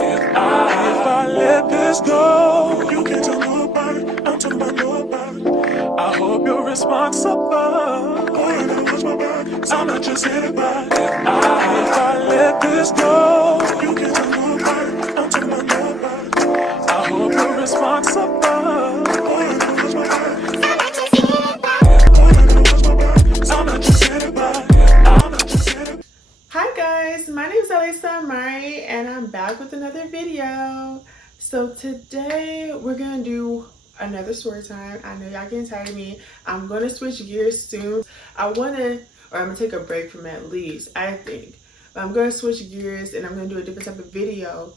I let this go, you can't tell nobody. I'm talking about nobody. I hope you're responsible. Boy, that was my bad. I'm not just anybody. If I let this go, you can't tell nobody. I'm talking about nobody. I hope you're responsible. Boy, that was my bad. I'm not just anybody. I'm not just anybody. Hi guys, my name is elisaamarixoxo and I'm back with another video. So today we're gonna do another story time. I know y'all getting tired of me. I'm gonna switch gears soon. I'm gonna take a break from at least, I think. But I'm gonna switch gears and I'm gonna do a different type of video.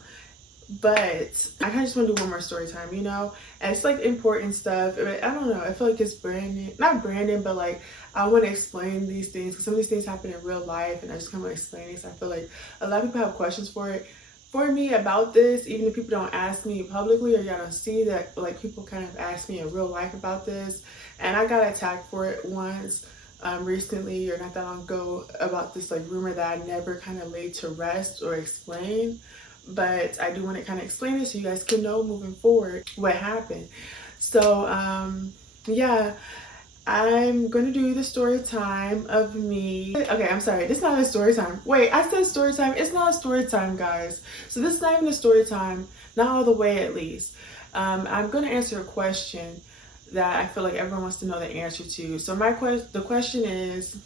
But I kind of just want to do one more story time, you know? And it's like important stuff. I don't know. I feel like it's branding, not branding, but like I want to explain these things because some of these things happen in real life and I just kind of want to explain it. So I feel like a lot of people have questions for me about this, even if people don't ask me publicly or y'all don't see that, like people kind of ask me in real life about this. And I got attacked for it once recently or not that long ago about this like rumor that I never kind of laid to rest or explain. But I do want to kind of explain it so you guys can know moving forward what happened. So yeah, I'm gonna do the story time of me. Okay, I'm sorry, this is not a story time. Wait, I said story time. It's not a story time, guys. So this is not even a story time, not all the way at least. I'm gonna answer a question that I feel like everyone wants to know the answer to. So the question is,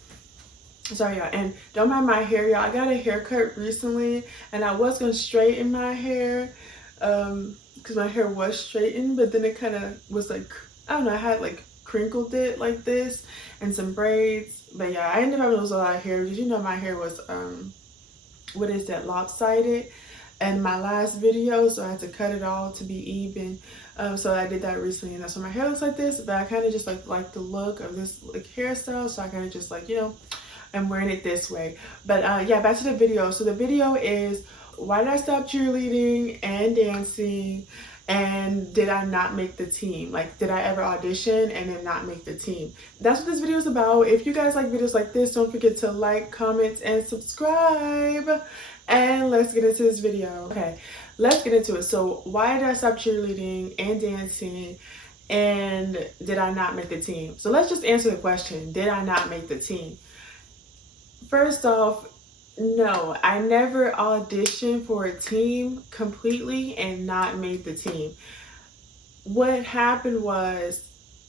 sorry y'all, and don't mind my hair, y'all. I got a haircut recently and I was gonna straighten my hair because my hair was straightened, but then it kind of was like, I don't know, I had like crinkled it like this and some braids. But yeah, I ended up having to lose a lot of hair because you know my hair was lopsided in my last video, so I had to cut it all to be even. So I did that recently, and that's why my hair looks like this. But I kind of just like the look of this like hairstyle, so I kind of just like, you know, I'm wearing it this way. But yeah, back to the video. So the video is, why did I stop cheerleading and dancing, and did I not make the team? Like, did I ever audition and then not make the team? That's what this video is about. If you guys like videos like this, don't forget to like, comment, and subscribe. And let's get into this video. Okay, let's get into it. So why did I stop cheerleading and dancing, and did I not make the team? So let's just answer the question, did I not make the team? First off, no, I never auditioned for a team completely and not made the team. What happened was,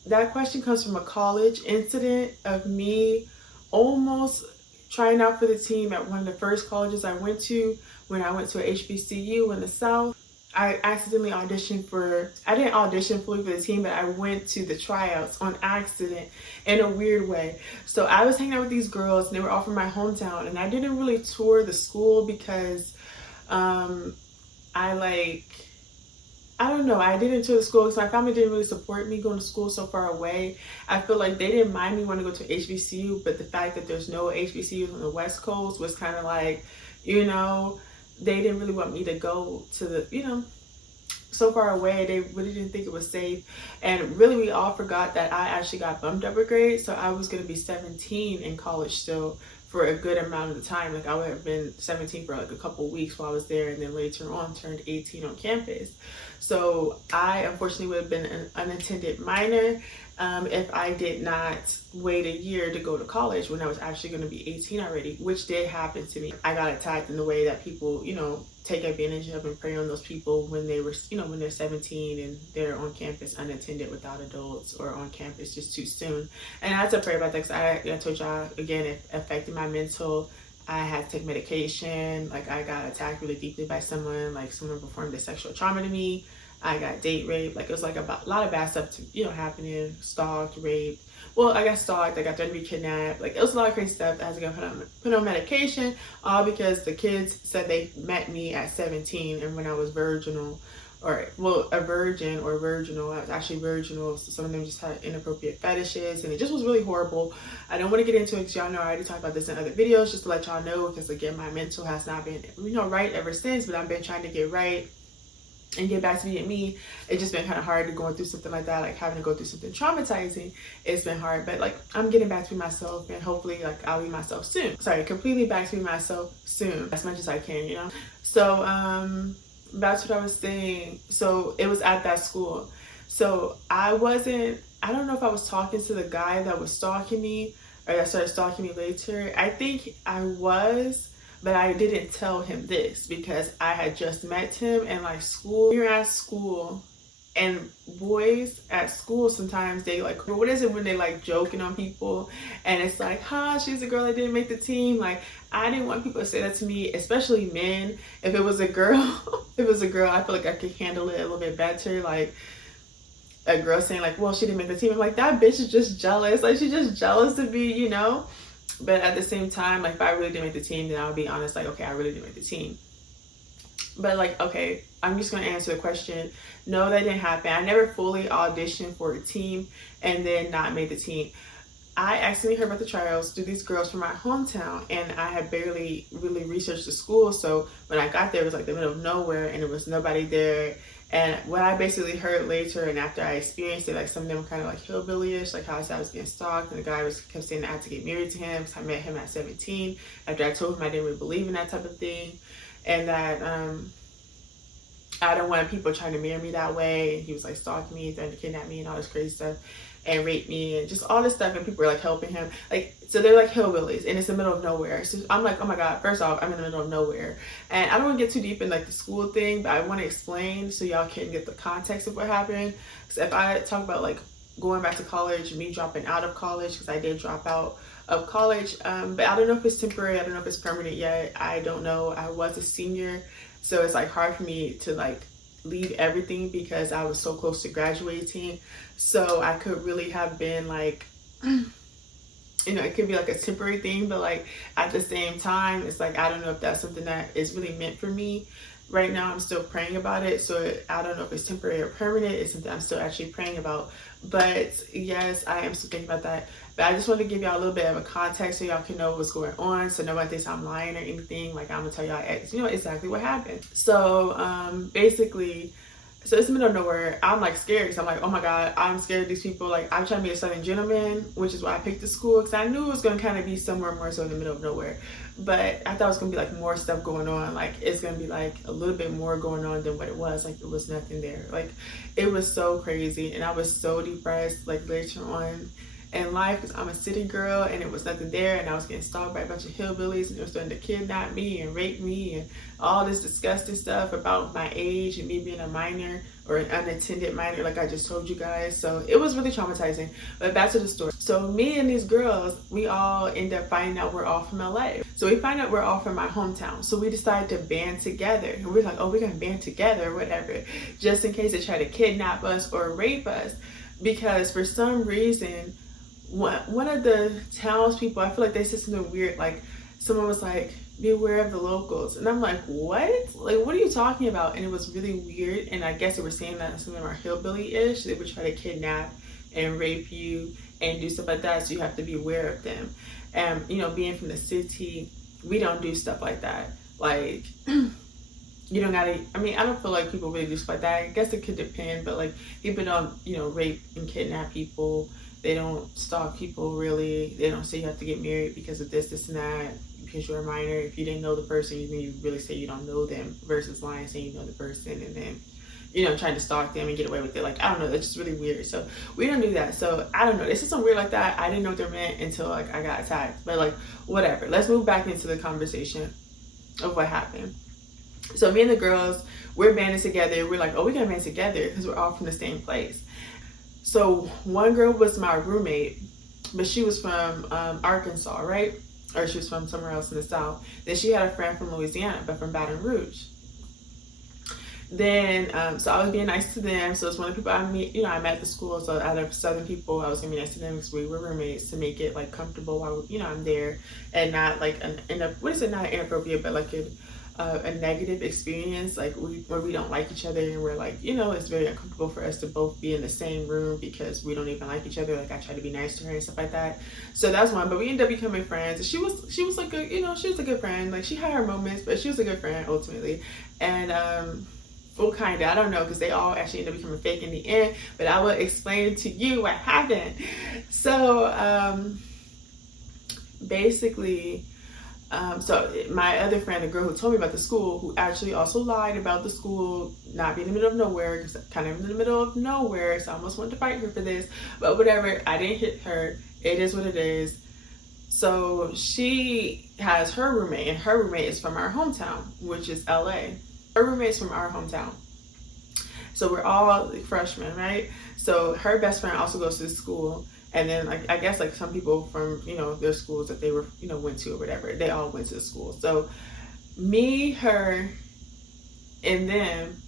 that question comes from a college incident of me almost trying out for the team at one of the first colleges I went to when I went to a HBCU in the South. I accidentally auditioned I didn't audition fully for the team, but I went to the tryouts on accident in a weird way. So I was hanging out with these girls and they were all from my hometown, and I didn't really tour the school because I don't know, I didn't tour the school because my family didn't really support me going to school so far away. I feel like they didn't mind me wanting to go to HBCU, but the fact that there's no HBCUs on the West Coast was kind of like, you know, they didn't really want me to go to the, you know, so far away. They really didn't think it was safe. And really, we all forgot that I actually got bumped up a grade. So I was going to be 17 in college still for a good amount of the time. Like I would have been 17 for like a couple weeks while I was there, and then later on turned 18 on campus. So I unfortunately would have been an unattended minor if I did not wait a year to go to college when I was actually going to be 18 already, which did happen to me. I got attacked in the way that people, you know, take advantage of and prey on those people when they were, you know, when they're 17 and they're on campus unattended without adults, or on campus just too soon. And I had to pray about that because I told y'all again, it affected my mental. I had to take medication. Like I got attacked really deeply by someone. Like someone performed a sexual trauma to me. I got date raped. Like it was like a lot of bad stuff to, you know, happening. Stalked, raped. Well, I got stalked. I got threatened to be kidnapped. Like it was a lot of crazy stuff. I had to go put on medication, all because the kids said they met me at 17 and when I was virginal, or well, a virgin or virginal. I was actually virginal. So some of them just had inappropriate fetishes, and it just was really horrible. I don't want to get into it because y'all know I already talked about this in other videos, just to let y'all know, because again, my mental has not been, you know, right ever since, but I've been trying to get right and get back to being me. It's just been kind of hard to going through something like that, like having to go through something traumatizing. It's been hard, but like I'm getting back to be myself, and hopefully like I'll be myself soon. Sorry, completely back to be myself soon, as much as I can, you know. So that's what I was saying. So it was at that school. So I don't know if I was talking to the guy that was stalking me or that started stalking me later. I think I was, but I didn't tell him this because I had just met him and like school. You're at school and boys at school sometimes they like, what is it when they like joking on people and it's like, she's the girl that didn't make the team. Like I didn't want people to say that to me, especially men. If it was a girl, I feel like I could handle it a little bit better. Like a girl saying like, well, she didn't make the team. I'm like, that bitch is just jealous. Like she's just jealous to be, you know. But at the same time, like if I really didn't make the team, then I would be honest, like, okay, I really didn't make the team. But like, okay, I'm just gonna answer the question. No, that didn't happen. I never fully auditioned for a team and then not made the team. I accidentally heard about the trials through these girls from my hometown, and I had barely really researched the school. So when I got there, it was like the middle of nowhere, and there was nobody there. And what I basically heard later, and after I experienced it, like some of them were kind of like hillbilly-ish, like how I said I was getting stalked, and the guy kept saying that I had to get married to him because I met him at 17. After I told him I didn't really believe in that type of thing, and that I don't want people trying to marry me that way. And he was like stalking me, trying to kidnap me, and all this crazy stuff, and rape me, and just all this stuff. And people were like helping him, like so they're like hillbillies, and it's the middle of nowhere. So I'm like, oh my god! First off, I'm in the middle of nowhere, and I don't want to get too deep in like the school thing, but I want to explain so y'all can get the context of what happened. Because if I talk about like going back to college, me dropping out of college, because I did drop out of college, but I don't know if it's temporary. I don't know if it's permanent yet. I don't know. I was a senior. So it's like hard for me to like leave everything because I was so close to graduating. So I could really have been like, you know, it could be like a temporary thing, but like at the same time, it's like, I don't know if that's something that is really meant for me. Right now, I'm still praying about it. So I don't know if it's temporary or permanent. It's something I'm still actually praying about. But yes, I am still thinking about that. But I just want to give y'all a little bit of a context so y'all can know what's going on. So nobody thinks I'm lying or anything. Like I'm gonna tell y'all, you know, exactly what happened. So basically, so it's the middle of nowhere. I'm like scared because I'm like, oh my god, I'm scared of these people. Like I'm trying to be a Southern gentleman, which is why I picked the school because I knew it was gonna kind of be somewhere more so in the middle of nowhere. But I thought it was gonna be like more stuff going on. Like it's gonna be like a little bit more going on than what it was. Like it was nothing there. Like it was so crazy, and I was so depressed. Like later on in life, because I'm a city girl, and it was nothing there, and I was getting stalked by a bunch of hillbillies, and they were starting to kidnap me and rape me and all this disgusting stuff about my age and me being a minor or an unattended minor, like I just told you guys. So it was really traumatizing. But back to the story. So me and these girls, we all end up finding out we're all from LA. So we find out we're all from my hometown. So we decided to band together. And we're like, oh, we're gonna band together or whatever, just in case they try to kidnap us or rape us. Because for some reason, one of the townspeople, I feel like they said something weird, like someone was like, beware of the locals. And I'm like, what? Like, what are you talking about? And it was really weird. And I guess they were saying that some of them are hillbilly-ish. They would try to kidnap and rape you and do stuff like that. So you have to be aware of them. And, you know, being from the city, we don't do stuff like that. Like, you don't gotta, I mean, I don't feel like people really do stuff like that. I guess it could depend, but like people don't, you know, rape and kidnap people. They don't stalk people really. They don't say you have to get married because of this, and that, because you're a minor. If you didn't know the person, you really say you don't know them, versus lying saying you know the person and then, you know, trying to stalk them and get away with it. Like, I don't know, that's just really weird. So we don't do that. So I don't know. It's just something weird like that. I didn't know what they meant until like I got attacked. But like, whatever. Let's move back into the conversation of what happened. So me and the girls, we're banding together. We're like, oh, we're gonna band together because we're all from the same place. So one girl was my roommate, but she was from Arkansas, right? Or she was from somewhere else in the South. Then she had a friend from Louisiana, but from Baton Rouge. Then, so I was being nice to them. So it's one of the people I meet, you know, I met at the school. So out of Southern people, I was gonna be nice to them because we were roommates to make it like comfortable while, you know, I'm there, and not like not inappropriate, but like a negative experience, like where we don't like each other, and we're like, you know, it's very uncomfortable for us to both be in the same room because we don't even like each other. Like I try to be nice to her and stuff like that. So that's one. But we ended up becoming friends. And she was like a, you know, she was a good friend. Like she had her moments, but she was a good friend ultimately. And well, kind of, I don't know, because they all actually ended up becoming fake in the end. But I will explain to you what happened. So basically, So my other friend, the girl who told me about the school, who actually also lied about the school not being in the middle of nowhere, because kind of in the middle of nowhere, so I almost wanted to fight her for this, but whatever, I didn't hit her. It is what it is. So she has her roommate, and her roommate is from our hometown, which is LA. Her roommate's from our hometown. So we're all freshmen, right? So her best friend also goes to the school. And then, like, I guess, like, some people from, you know, their schools that they were, you know, went to or whatever, they all went to the school. So me, her, and them,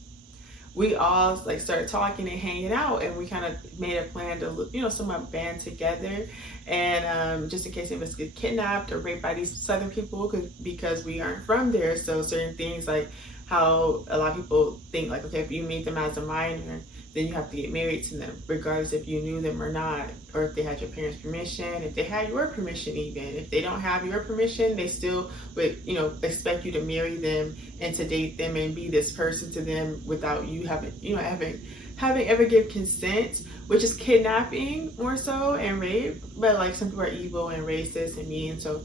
we all, like, started talking and hanging out, and we kind of made a plan to, you know, somewhat band together. And just in case it was get kidnapped or raped by these Southern people, because we aren't from there. So certain things, like how a lot of people think, like, okay, if you meet them as a minor, then you have to get married to them, regardless if you knew them or not, or if they had your parents' permission, if they had your permission even. If they don't have your permission, they still would, you know, expect you to marry them and to date them and be this person to them without you having, you know, having ever give consent, which is kidnapping more so, and rape. But like, some people are evil and racist and mean, so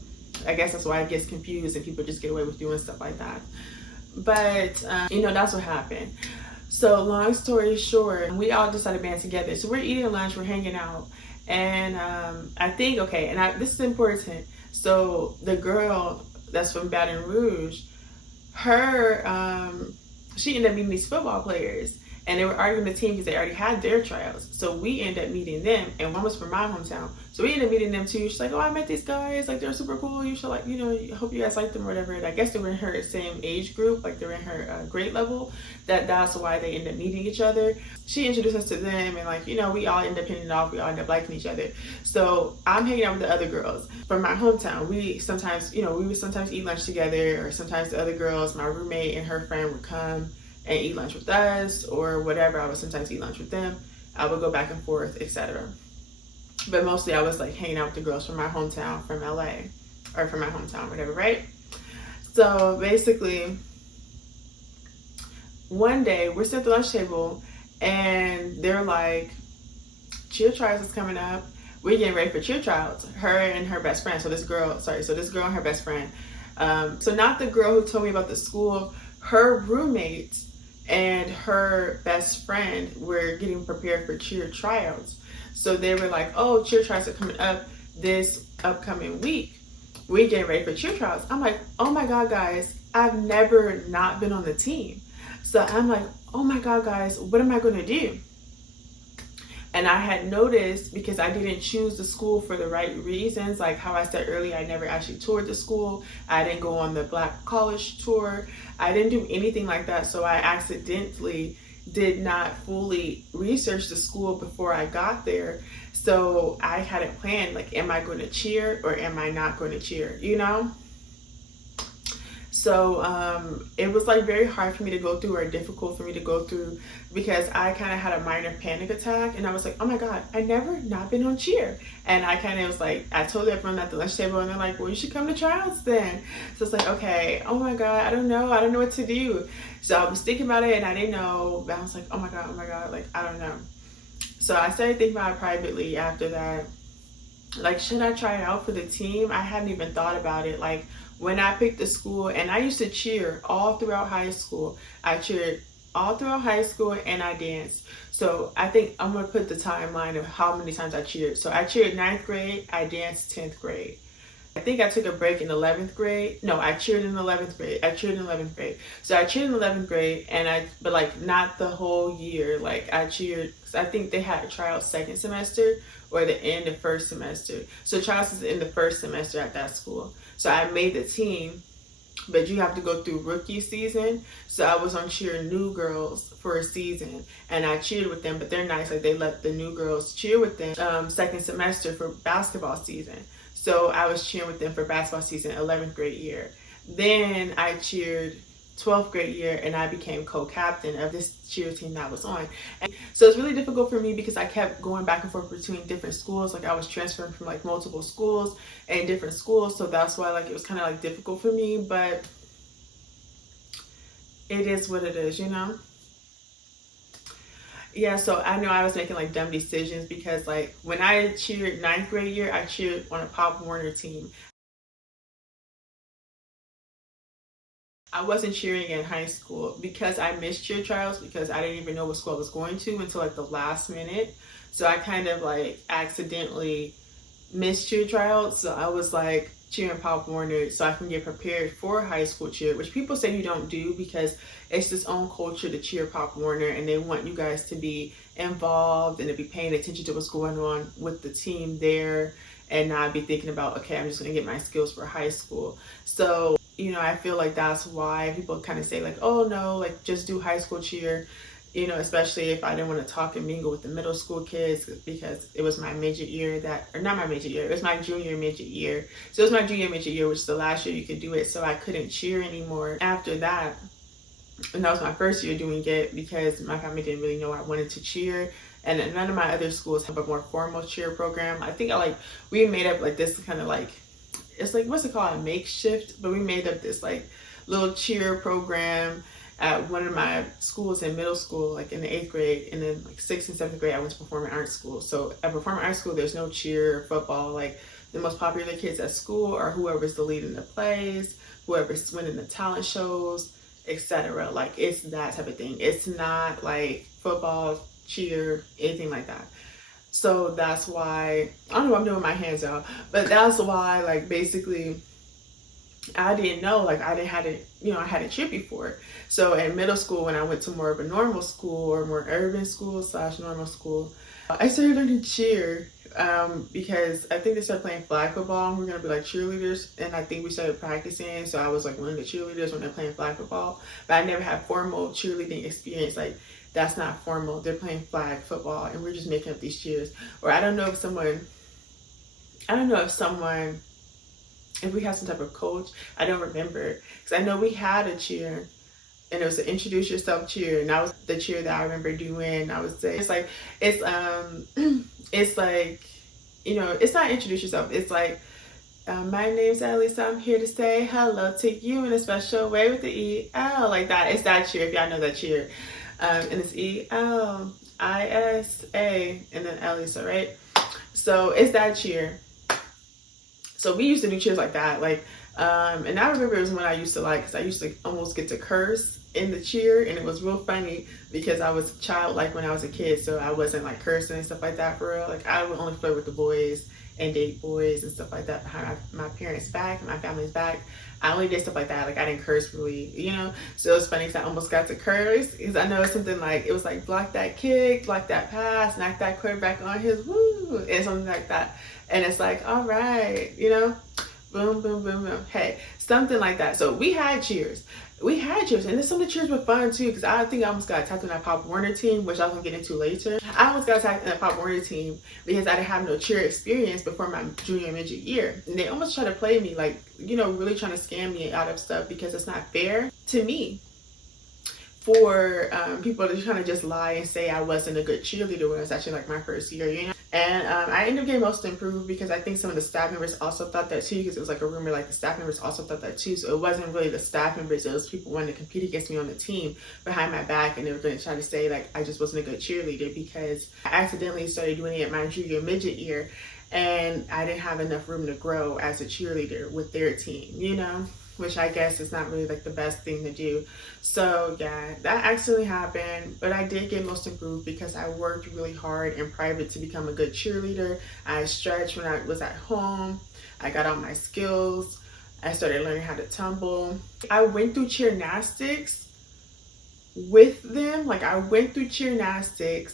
I guess that's why it gets confused and people just get away with doing stuff like that. But you know, that's what happened. So long story short, we all decided to band together. So we're eating lunch, we're hanging out, and I think, okay, and this is important. So the girl that's from Baton Rouge, her, she ended up meeting these football players, and they were arguing the team because they already had their tryouts. So we ended up meeting them, and one was from my hometown. So we ended up meeting them too. She's like, oh, I met these guys, like, they're super cool. You should, like, you know, hope you guys like them or whatever. And I guess they were in her same age group, like they're in her grade level. That's why they ended up meeting each other. She introduced us to them, and, like, you know, we all end up hitting it off. We all end up liking each other. So I'm hanging out with the other girls from my hometown. We sometimes, you know, we would sometimes eat lunch together, or sometimes the other girls, my roommate and her friend, would come and eat lunch with us or whatever. I would sometimes eat lunch with them. I would go back and forth, etc. But mostly I was, like, hanging out with the girls from my hometown, from LA, or from my hometown, whatever, right? So basically, one day we're sitting at the lunch table, and they're like, cheer trials is coming up. We're getting ready for cheer trials. Her and her best friend. So this girl and her best friend. So not the girl who told me about the school. Her roommate and her best friend were getting prepared for cheer tryouts. So they were like, oh, cheer tryouts are coming up this upcoming week. We're getting ready for cheer trials. I'm like, oh my God, guys, I've never not been on the team. So I'm like, oh my God, guys, what am I going to do? And I had noticed, because I didn't choose the school for the right reasons, like how I said earlier, I never actually toured the school. I didn't go on the Black College tour. I didn't do anything like that. So I accidentally did not fully research the school before I got there. So I hadn't planned, like, am I going to cheer or am I not going to cheer, you know? So it was, like, very hard for me to go through, or difficult for me to go through, because I kind of had a minor panic attack, and I was like, oh my God, I never not been on cheer. And I kind of was like, I told everyone at the lunch table, and they're like, well, you should come to tryouts then. So it's like, okay, oh my God, I don't know what to do. So I was thinking about it, and I didn't know, but I was like, oh my God, like, I don't know. So I started thinking about it privately after that. Like, should I try it out for the team? I hadn't even thought about it. Like, when I picked the school, and I used to cheer all throughout high school. I cheered all throughout high school, and I danced. So I think I'm going to put the timeline of how many times I cheered. So I cheered 9th grade, I danced 10th grade. I think I took a break in 11th grade. No, I cheered in 11th grade. So I cheered in 11th grade, but like, not the whole year. Like, I cheered, I think they had a tryout second semester or the end of first semester. So tryouts is in the first semester at that school. So I made the team, but you have to go through rookie season. So I was on cheer new girls for a season, and I cheered with them, but they're nice. Like, they let the new girls cheer with them second semester for basketball season. So I was cheering with them for basketball season, 11th grade year. Then I cheered 12th grade year, and I became co-captain of this cheer team that I was on. And so it's really difficult for me because I kept going back and forth between different schools. Like, I was transferring from, like, multiple schools and different schools. So that's why, like, it was kind of, like, difficult for me, but it is what it is, you know? Yeah, so I know I was making, like, dumb decisions because, like, when I cheered 9th grade year, I cheered on a Pop Warner team. I wasn't cheering in high school because I missed cheer trials because I didn't even know what school I was going to until like the last minute. So I kind of like accidentally missed cheer trials. So I was like cheering Pop Warner so I can get prepared for high school cheer, which people say you don't do because it's its own culture to cheer Pop Warner, and they want you guys to be involved and to be paying attention to what's going on with the team there and not be thinking about, okay, I'm just going to get my skills for high school. So, you know, I feel like that's why people kind of say like, oh no, like just do high school cheer, you know, especially if I didn't want to talk and mingle with the middle school kids because it was my midget year or not my midget year, it was my junior midget year. So it was my junior midget year, which is the last year you could do it. So I couldn't cheer anymore after that. And that was my first year doing it because my family didn't really know I wanted to cheer. And none of my other schools have a more formal cheer program. I think we made up like this kind of like, it's like, what's it called? A makeshift, but we made up this like little cheer program at one of my schools in middle school, like in the 8th grade, and then like 6th and 7th grade, I went to performing arts school. So at performing arts school, there's no cheer or football. Like the most popular kids at school are whoever's the lead in the plays, whoever's winning the talent shows, etc. Like it's that type of thing. It's not like football, cheer, anything like that. So that's why, I don't know what I'm doing with my hands out, but that's why like basically I didn't know, like I hadn't cheered before. So in middle school, when I went to more of a normal school or more urban school / normal school, I started learning cheer because I think they started playing flag football and we're going to be like cheerleaders, and I think we started practicing. So I was like one of the cheerleaders when they're playing flag football, but I never had formal cheerleading experience. Like that's not formal. They're playing flag football and we're just making up these cheers. Or I don't know if we had some type of coach. I don't remember, because I know we had a cheer and it was an introduce yourself cheer, and that was the cheer that I remember doing. I would say it's like you know, it's not introduce yourself, it's like my name's Elisa, I'm here to say hello to you in a special way with the EL, like that. It's that cheer, if y'all know that cheer. And it's ELISA and then Elisa, right? So it's that cheer. So we used to do cheers like that, like, and I remember it was when I used to because I used to almost get to curse in the cheer, and it was real funny because I was childlike when I was a kid, so I wasn't like cursing and stuff like that for real. Like I would only flirt with the boys and date boys and stuff like that behind my parents' back, my family's back. I only did stuff like that. Like I didn't curse really, you know. So it was funny because I almost got to curse because I know it's something like, it was like block that kick, block that pass, knock that quarterback on his woo, and something like that. And it's like, all right, you know, boom, boom, boom, boom. Hey, something like that. So we had cheers. And then some of the cheers were fun too, because I think I almost got attacked on that Pop Warner team, which I was gonna get into later. I almost got attacked on that Pop Warner team because I didn't have no cheer experience before my junior midget year. And they almost tried to play me, like, you know, really trying to scam me out of stuff because it's not fair to me for people to kind of just lie and say I wasn't a good cheerleader when it was actually like my first year, you know. And I ended up getting most improved because I think some of the staff members also thought that too, because it was like a rumor like the staff members also thought that too. So it wasn't really the staff members, it was people wanting to compete against me on the team behind my back, and they were going to try to say like I just wasn't a good cheerleader because I accidentally started doing it at my junior midget year and I didn't have enough room to grow as a cheerleader with their team, you know, which I guess is not really like the best thing to do. So yeah, that actually happened, but I did get most improved because I worked really hard in private to become a good cheerleader. I stretched when I was at home. I got all my skills. I started learning how to tumble. I went through cheernastics with them. Like I went through cheernastics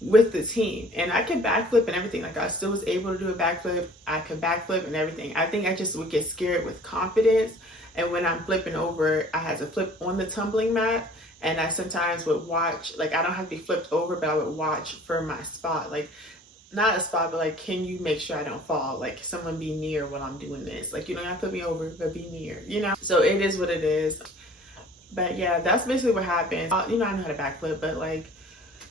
with the team, and I could backflip and everything. Like I still was able to do a backflip. I could backflip and everything. I think I just would get scared with confidence. And when I'm flipping over, I had to flip on the tumbling mat. And I sometimes would watch, like I don't have to be flipped over, but I would watch for my spot. Like not a spot, but like, can you make sure I don't fall? Like someone be near while I'm doing this. Like you don't have to flip me over, but be near, you know? So it is what it is. But yeah, that's basically what happened. You know, I know how to backflip, but like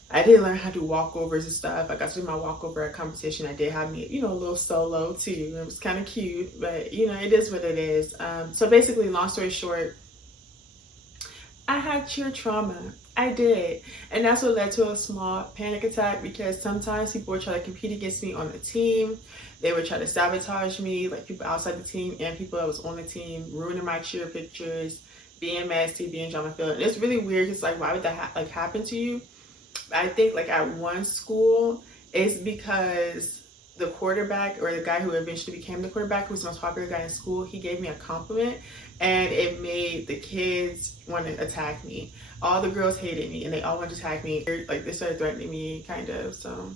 I did learn how to do walkovers and stuff. I got to do my walkover at competition. I did have me, you know, a little solo too. It was kind of cute, but you know, it is what it is. So basically, long story short, I had cheer trauma. I did. And that's what led to a small panic attack, because sometimes people would try to compete against me on the team. They would try to sabotage me, like people outside the team and people that was on the team, ruining my cheer pictures, being messy, being drama filled. And it's really weird because like, why would that like happen to you? I think like at one school, it's because the quarterback, or the guy who eventually became the quarterback, who's the most popular guy in school, he gave me a compliment, and it made the kids want to attack me. All the girls hated me and they all wanted to attack me. Like they started threatening me, kind of. So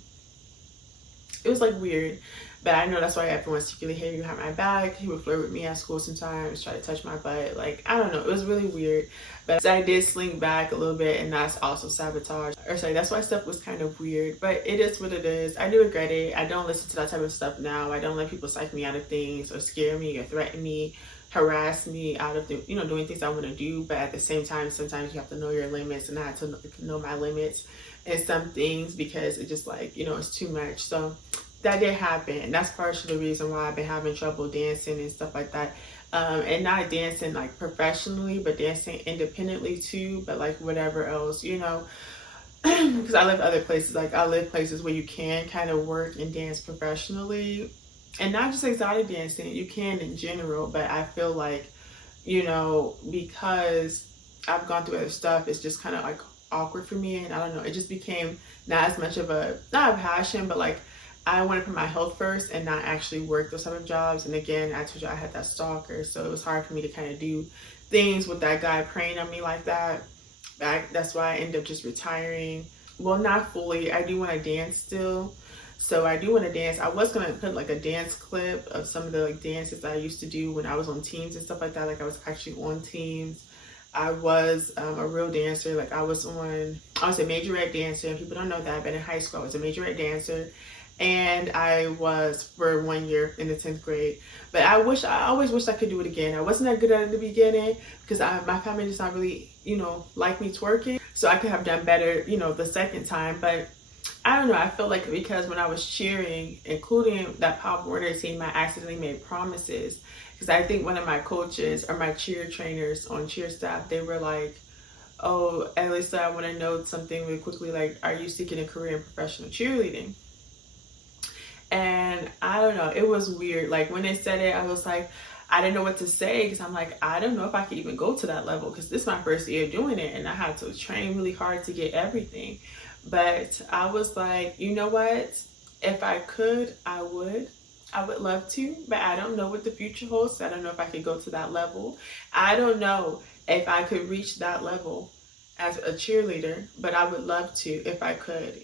it was like weird. But I know that's why everyone secretly hated me behind my back. He would flirt with me at school sometimes, try to touch my butt. Like, I don't know. It was really weird. But I did slink back a little bit, and that's also sabotage. Or sorry, that's why stuff was kind of weird. But it is what it is. I do regret it. I don't listen to that type of stuff now. I don't let people psych me out of things or scare me or threaten me, harass me out of the, doing things I want to do. But at the same time, sometimes you have to know your limits, and I had to know my limits in some things because it just like, it's too much. So that did happen, and that's partially the reason why I've been having trouble dancing and stuff like that. And not dancing like professionally, but dancing independently too, but like whatever else, because I live other places. Like I live places where you can kind of work and dance professionally, and not just exotic dancing, you can in general. But I feel like, because I've gone through other stuff, it's just kind of like awkward for me, and I don't know, it just became not as much of not a passion, but like I want to put my health first and not actually work those type of jobs. And again, I told you I had that stalker, so it was hard for me to kind of do things with that guy preying on me like that. That's why I ended up just retiring. Well, not fully. I do want to dance still, so I do want to dance. I was gonna put like a dance clip of some of the like dances that I used to do when I was on teams and stuff like that. Like I was actually on teams. I was a real dancer. Like I was a majorette dancer, and people don't know that, but in high school I was a majorette dancer. And I was for 1 year in the 10th grade. But I always wish I could do it again. I wasn't that good at it in the beginning because my family just not really, like me twerking. So I could have done better, the second time. But I don't know. I feel like because when I was cheering, including that Pop Warner team, I accidentally made promises. Because I think one of my coaches or my cheer trainers on cheer staff, they were like, "Oh, Elisa, I want to know something really quickly. Like, are you seeking a career in professional cheerleading?" And I don't know, it was weird. Like when they said it, I was like, I didn't know what to say because I'm like, I don't know if I could even go to that level because this is my first year doing it and I had to train really hard to get everything. But I was like, you know what? If I could, I would. I would love to, but I don't know what the future holds. I don't know if I could go to that level. I don't know if I could reach that level as a cheerleader, but I would love to if I could,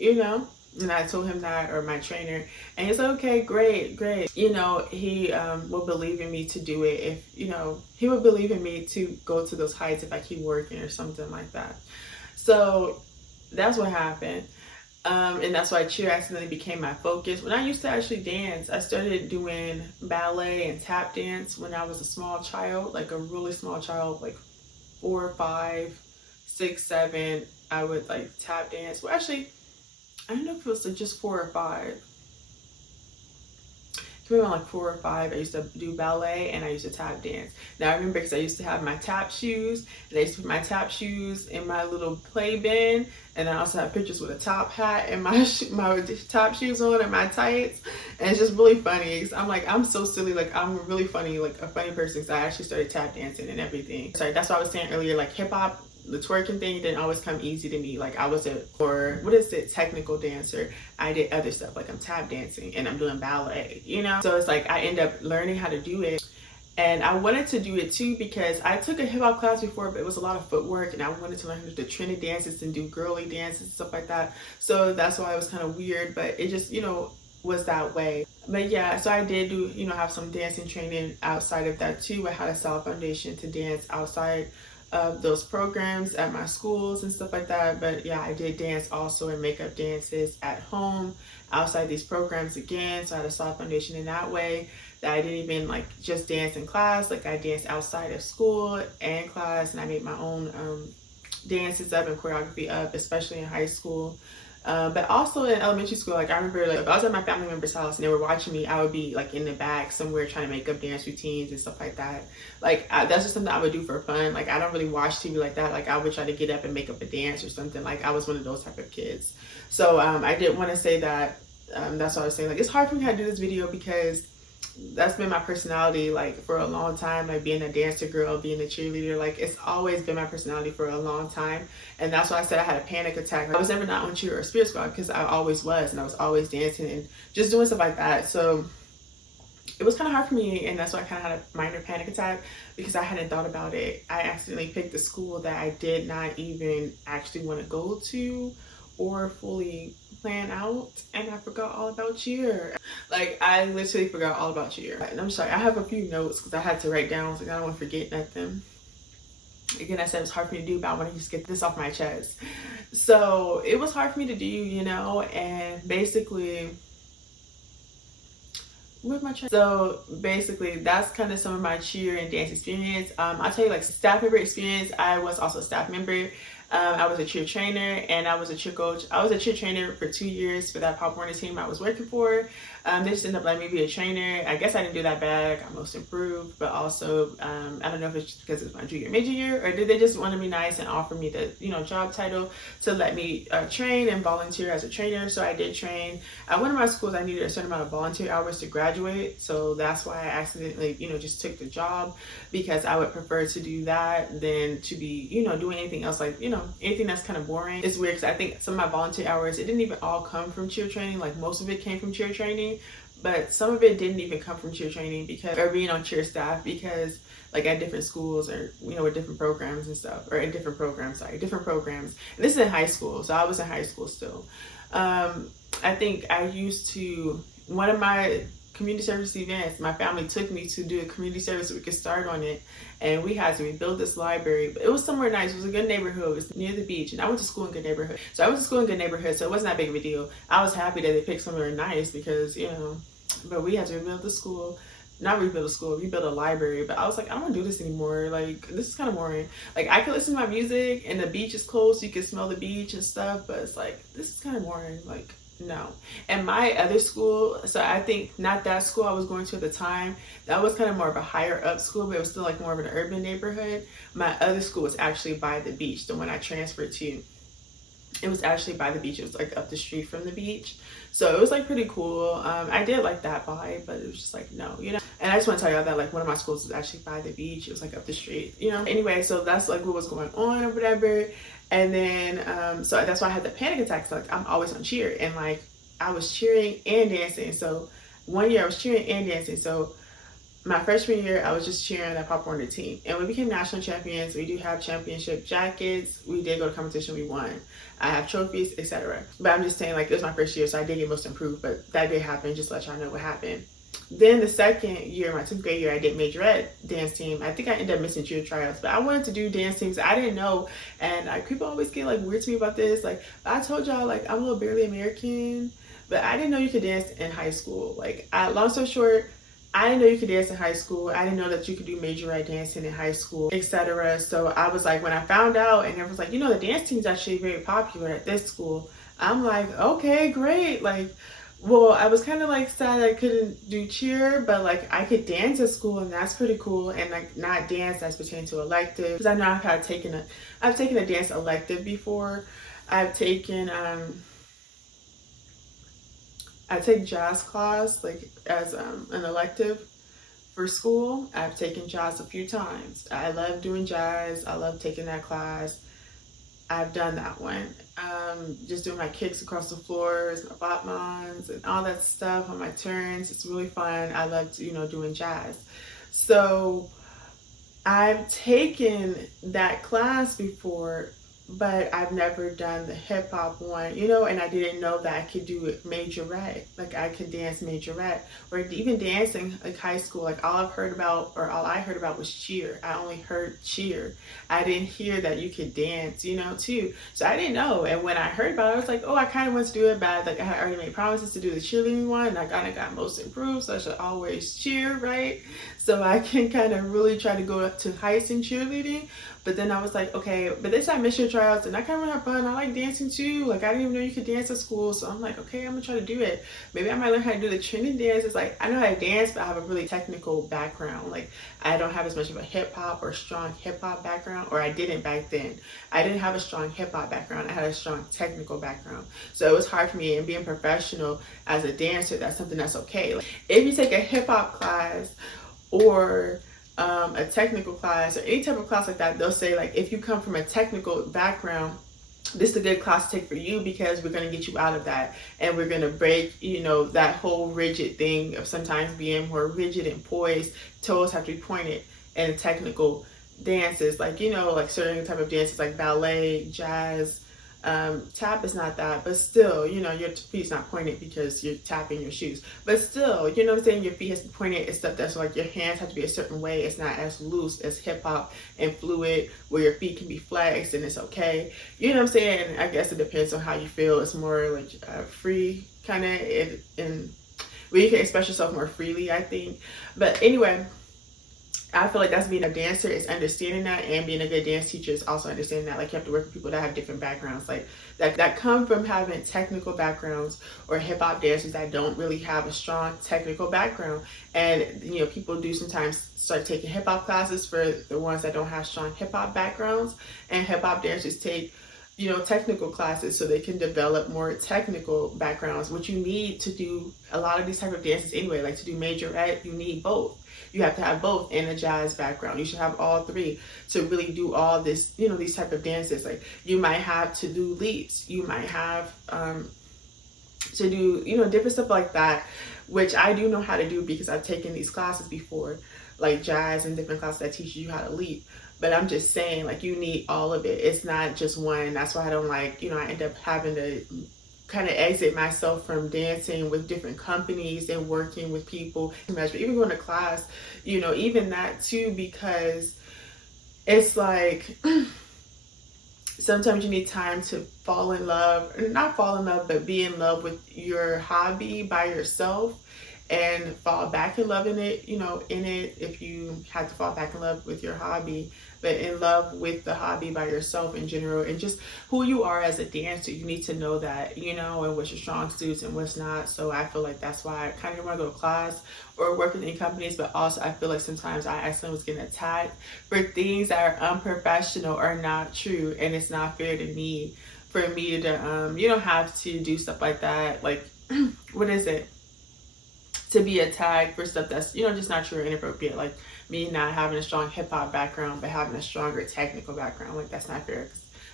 And I told him that, or my trainer, and he's like, okay, great. He will believe in me to do it if, he would believe in me to go to those heights if I keep working or something like that. So that's what happened. And that's why cheer accidentally became my focus. When I used to actually dance, I started doing ballet and tap dance when I was a small child, like a really small child, like 4, 5, 6, 7. I would like tap dance. Well, actually, I don't know if it was like just 4 or 5. Maybe around like 4 or 5, I used to do ballet and I used to tap dance. Now I remember because I used to have my tap shoes, and I used to put my tap shoes in my little play bin, and I also have pictures with a top hat and my top shoes on and my tights, and it's just really funny. I'm like, I'm so silly, like I'm really funny, like a funny person, because I actually started tap dancing and everything. Sorry, that's what I was saying earlier, like hip hop, the twerking thing didn't always come easy to me. Like I was technical dancer. I did other stuff, like I'm tap dancing and I'm doing ballet, So it's like I end up learning how to do it. And I wanted to do it too because I took a hip hop class before, but it was a lot of footwork, and I wanted to learn how to do trendy dances and do girly dances and stuff like that. So that's why it was kind of weird, but it just, was that way. But yeah, so I did do, have some dancing training outside of that too. I had a solid foundation to dance outside of those programs at my schools and stuff like that. But yeah, I did dance also in makeup dances at home outside these programs again, so I had a solid foundation in that way, that I didn't even like just dance in class. Like I danced outside of school and class, and I made my own dances up and choreography up, especially in high school. But also in elementary school, like I remember, like if I was at my family member's house and they were watching me, I would be like in the back somewhere trying to make up dance routines and stuff like that. Like that's just something I would do for fun. Like I don't really watch TV like that. Like I would try to get up and make up a dance or something. Like I was one of those type of kids. So I did want to say that. That's what I was saying. Like it's hard for me to do this video because that's been my personality like for a long time, like being a dancer girl, being a cheerleader. Like it's always been my personality for a long time. And that's why I said I had a panic attack. I was never not on cheer or spirit squad because I always was, and I was always dancing and just doing stuff like that. So it was kind of hard for me, and that's why I kind of had a minor panic attack because I hadn't thought about it. I accidentally picked a school that I did not even actually want to go to or fully plan out, and I forgot all about cheer. Like I literally forgot all about cheer. And I'm sorry, I have a few notes because I had to write down, so I don't want to forget nothing. Again, I said it's hard for me to do, but I want to just get this off my chest. So it was hard for me to do, you know, and basically, so basically that's kind of some of my cheer and dance experience. I'll tell you, like, staff member experience. I was also a staff member. I was a cheer trainer and I was a cheer coach. I was a cheer trainer for 2 years for that Pop Warner team I was working for. They just ended up letting me be a trainer. I guess I didn't do that bad. I got most improved, but also I don't know if it's just because it's my junior major year, or did they just want to be nice and offer me the, you know, job title to let me train and volunteer as a trainer. So I did train. At one of my schools, I needed a certain amount of volunteer hours to graduate. So that's why I accidentally, you know, just took the job, because I would prefer to do that than to be, you know, doing anything else, like, you know, anything that's kind of boring. It's weird because I think some of my volunteer hours, it didn't even all come from cheer training. Like most of it came from cheer training, but some of it didn't even come from cheer training because, or being on cheer staff, because like at different schools, or, you know, with different programs and stuff, or in different programs, different programs. And this is in high school. So I was in high school still. I think I used to, one of my community service events, my family took me to do a community service so we could start on it, and we had to rebuild this library. But it was somewhere nice. It was a good neighborhood. It was near the beach, and I went to school in good neighborhood. So I went to school in good neighborhood, so it wasn't that big of a deal. I was happy that they picked somewhere nice because, you know, but we had to rebuild the school. Not rebuild a school, rebuild a library. But I was like, I don't want to do this anymore. Like, this is kind of boring. Like, I could listen to my music and the beach is close, so you can smell the beach and stuff, but it's like, this is kind of boring. Like, no. And my other school, so I think not that school I was going to at the time, that was kind of more of a higher up school, but it was still like more of an urban neighborhood. My other school was actually by the beach, the one I transferred to. It was actually by the beach. It was like up the street from the beach. So it was like pretty cool. I did like that vibe, but it was just like, no, you know. And I just want to tell y'all that like one of my schools was actually by the beach. It was like up the street, you know. Anyway, so that's like what was going on or whatever. And then, so that's why I had the panic attacks. Like I'm always on cheer, and like I was cheering and dancing. So one year I was cheering and dancing. So my freshman year, I was just cheering that Pop Warner team. And we became national champions. We do have championship jackets. We did go to competition. We won. I have trophies, etc. But I'm just saying, like, it was my first year, so I did get most improved. But that did happen, just to let y'all know what happened. Then the second year, my 10th grade year, I did majorette dance team. I think I ended up missing cheer tryouts, but I wanted to do dance teams. I didn't know. And like, people always get like weird to me about this. Like, I told y'all, like, I'm a little barely American, but I didn't know you could dance in high school. Like, long story short, I didn't know you could dance in high school. I didn't know that you could do majorette dancing in high school, etc. So I was like, when I found out, and it was like, you know, the dance team's actually very popular at this school. I'm like, okay, great. Like, well, I was kind of like sad I couldn't do cheer, but like I could dance at school, and that's pretty cool. And like not dance, that's pertaining to elective, because I know I've taken a dance elective before. I take jazz class like as an elective for school. I've taken jazz a few times. I love doing jazz. I love taking that class. I've done that one. Just doing my kicks across the floors, my batmans, and all that stuff on my turns. It's really fun. I love, you know, doing jazz. So I've taken that class before, but I've never done the hip hop one, you know, and I didn't know that I could do it majorette. Like I could dance majorette, or even dancing like high school. Like all I heard about was cheer. I only heard cheer. I didn't hear that you could dance, you know, too. So I didn't know. And when I heard about it, I was like, oh, I kind of want to do it, but like I had already made promises to do the cheerleading one, and I kind of got most improved, so I should always cheer, right? So I can kind of really try to go up to heights in cheerleading. But then I was like, okay, but this I mission tryouts and I kind of want to have fun. I like dancing too. Like I didn't even know you could dance at school. So I'm like, okay, I'm gonna try to do it. Maybe I might learn how to do the trending dance. It's like, I know how to dance, but I have a really technical background. Like I don't have as much of a hip hop or strong hip hop background, or I didn't back then. I didn't have a strong hip hop background. I had a strong technical background. So it was hard for me, and being professional as a dancer, that's something that's okay. Like, if you take a hip hop class or a technical class or any type of class like that, they'll say like, if you come from a technical background, this is a good class to take for you because we're going to get you out of that, and we're going to break, you know, that whole rigid thing of sometimes being more rigid and poised. Toes have to be pointed in technical dances, like, you know, like certain type of dances like ballet, jazz. Tap is not that, but still, you know, your feet's not pointed because you're tapping your shoes, but still, you know what I'm saying, your feet has to be pointed. It's stuff that's like your hands have to be a certain way. It's not as loose as hip hop and fluid where your feet can be flexed and it's okay, you know what I'm saying. And I guess it depends on how you feel. It's more like free kind of, and where you can express yourself more freely, I think. But anyway, I feel like that's being a dancer, is understanding that, and being a good dance teacher is also understanding that. Like you have to work with people that have different backgrounds, like that come from having technical backgrounds, or hip hop dancers that don't really have a strong technical background. And you know, people do sometimes start taking hip hop classes for the ones that don't have strong hip hop backgrounds, and hip hop dancers take, you know, technical classes so they can develop more technical backgrounds, which you need to do a lot of these type of dances anyway. Like to do majorette, you need both. You have to have both in a jazz background. You should have all three to really do all this, you know, these type of dances. Like you might have to do leaps. You might have to do, you know, different stuff like that, which I do know how to do because I've taken these classes before, like jazz and different classes that teach you how to leap. But I'm just saying, like, you need all of it. It's not just one. That's why I don't like, you know, I end up having to kind of exit myself from dancing with different companies and working with people. Even going to class, you know, even that too, because it's like sometimes you need time to fall in love, not fall in love, but be in love with your hobby by yourself and fall back in love in it, you know, in it, if you had to fall back in love with your hobby, but in love with the hobby by yourself in general, and just who you are as a dancer. You need to know that, you know, and what's your strong suits and what's not. So I feel like that's why I kind of want to go to class or work in companies, but also I feel like sometimes I accidentally was getting attacked for things that are unprofessional or not true, and it's not fair to me for me to, you know, have to do stuff like that. Like, what is it? To be attacked for stuff that's, you know, just not true or inappropriate. Like me not having a strong hip hop background, but having a stronger technical background. Like that's not fair.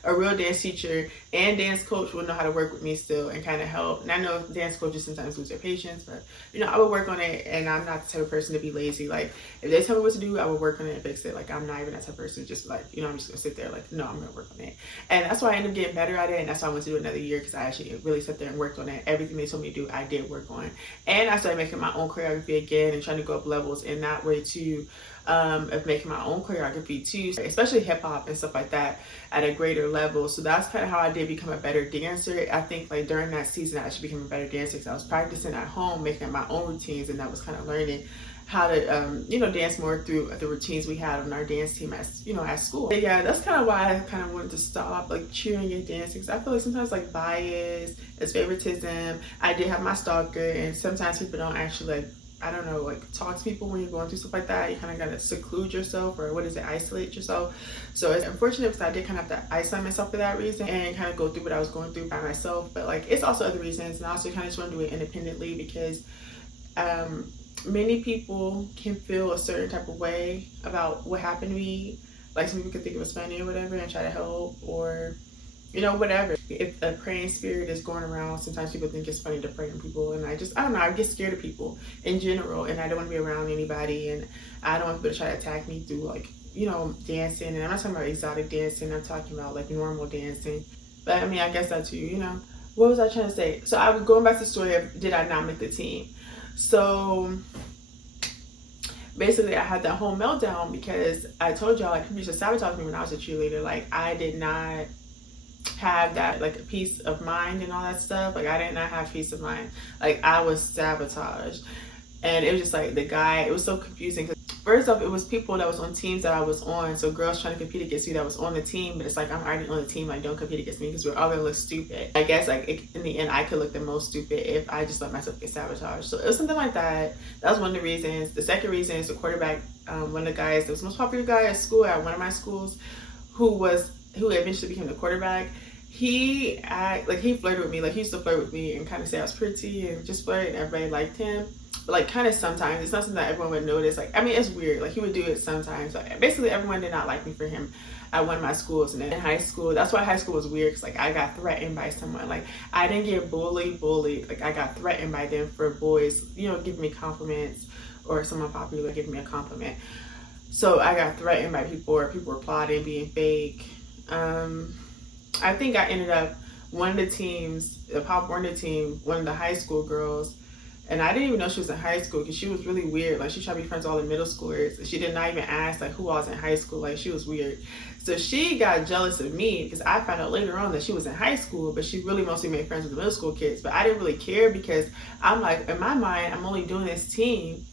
A real dance teacher and dance coach will know how to work with me still and kind of help. And I know dance coaches sometimes lose their patience, but you know, I would work on it, and I'm not the type of person to be lazy. Like if they tell me what to do, I would work on it and fix it. Like I'm not even that type of person, just like, you know, I'm just gonna sit there like, no, I'm gonna work on it. And that's why I ended up getting better at it, and that's why I went to do another year, because I actually really sat there and worked on it. Everything they told me to do, I did work on. And I started making my own choreography again and trying to go up levels in that way too. Of making my own choreography too, especially hip hop and stuff like that at a greater level. So that's kind of how I did become a better dancer. I think like during that season, I actually became a better dancer because I was practicing at home, making my own routines, and I was kind of learning how to, you know, dance more through the routines we had on our dance team at, you know, at school. But yeah, that's kind of why I kind of wanted to stop like cheering and dancing, because I feel like sometimes like bias, it's favoritism. I did have my stalker, and sometimes people don't actually like, I don't know, like talk to people when you're going through stuff like that. You kind of got to seclude yourself, or what is it, isolate yourself. So it's unfortunate because I did kind of have to isolate myself for that reason and kind of go through what I was going through by myself. But like, it's also other reasons, and I also kind of just want to do it independently because many people can feel a certain type of way about what happened to me. Like some people could think it was funny or whatever and try to help, or you know, whatever. If a praying spirit is going around, sometimes people think it's funny to pray on people. And I don't know, I get scared of people in general, and I don't want to be around anybody, and I don't want people to try to attack me through like, you know, dancing. And I'm not talking about exotic dancing, I'm talking about like normal dancing. But I mean, I guess that's you know. What was I trying to say? So I was going back to the story of, did I not make the team? So basically I had that whole meltdown because I told y'all like people used to sabotage me when I was a cheerleader. Like I did not have that like a peace of mind and all that stuff. Like I did not have peace of mind. Like I was sabotaged, and it was just like the guy, it was so confusing because First off, it was people that was on teams that I was on. So girls trying to compete against me that was on the team, but it's like, I'm already on the team. Like, don't compete against me because we're all gonna look stupid. I guess like in the end, I could look the most stupid if I just let myself get sabotaged. So it was something like that. That was one of the reasons. The second reason is the quarterback, one of the guys that was the most popular guy at school, at one of my schools, who eventually became the quarterback. He flirted with me. Like, he used to flirt with me and kind of say I was pretty and just flirt, and everybody liked him. But like, kind of sometimes, it's not something that everyone would notice. Like, I mean, it's weird. Like, he would do it sometimes. Like, basically everyone did not like me for him at one of my schools. And then in high school, that's why high school was weird, because like, I got threatened by someone. Like, I didn't get bullied. Like, I got threatened by them for boys, you know, giving me compliments, or someone popular giving me a compliment. So I got threatened by people, or people were plotting, being fake. I think I ended up, one of the teams, the Pop-Warner team, one of the high school girls, and I didn't even know she was in high school because she was really weird. Like, she tried to be friends with all the middle schoolers. She did not even ask like who I was in high school. Like, she was weird. So she got jealous of me because I found out later on that she was in high school, but she really mostly made friends with the middle school kids. But I didn't really care because I'm like, in my mind, I'm only doing this team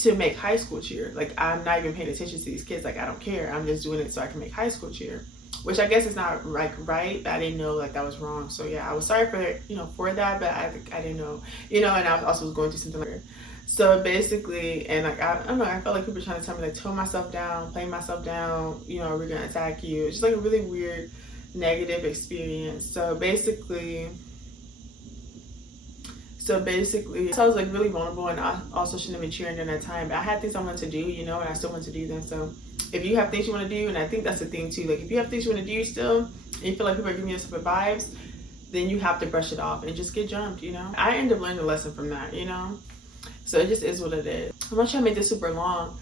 to make high school cheer. Like, I'm not even paying attention to these kids. Like, I don't care. I'm just doing it so I can make high school cheer. Which I guess is not like right, but I didn't know like that was wrong. So yeah, I was sorry for for that, but I didn't know, and I also was going through something like that. So basically, and like I don't know, I felt like people were trying to tell me like tone myself down, play myself down, we're gonna attack you. It's just like a really weird, negative experience. So basically, so I was like really vulnerable, and I also shouldn't have been cheering during that time. But I had things I wanted to do, and I still want to do them. So if you have things you want to do, and I think that's the thing too, like if you have things you want to do still, and you feel like people are giving you some vibes, then you have to brush it off and just get jumped, I ended up learning a lesson from that, So it just is what it is. I'm not trying to make this super long.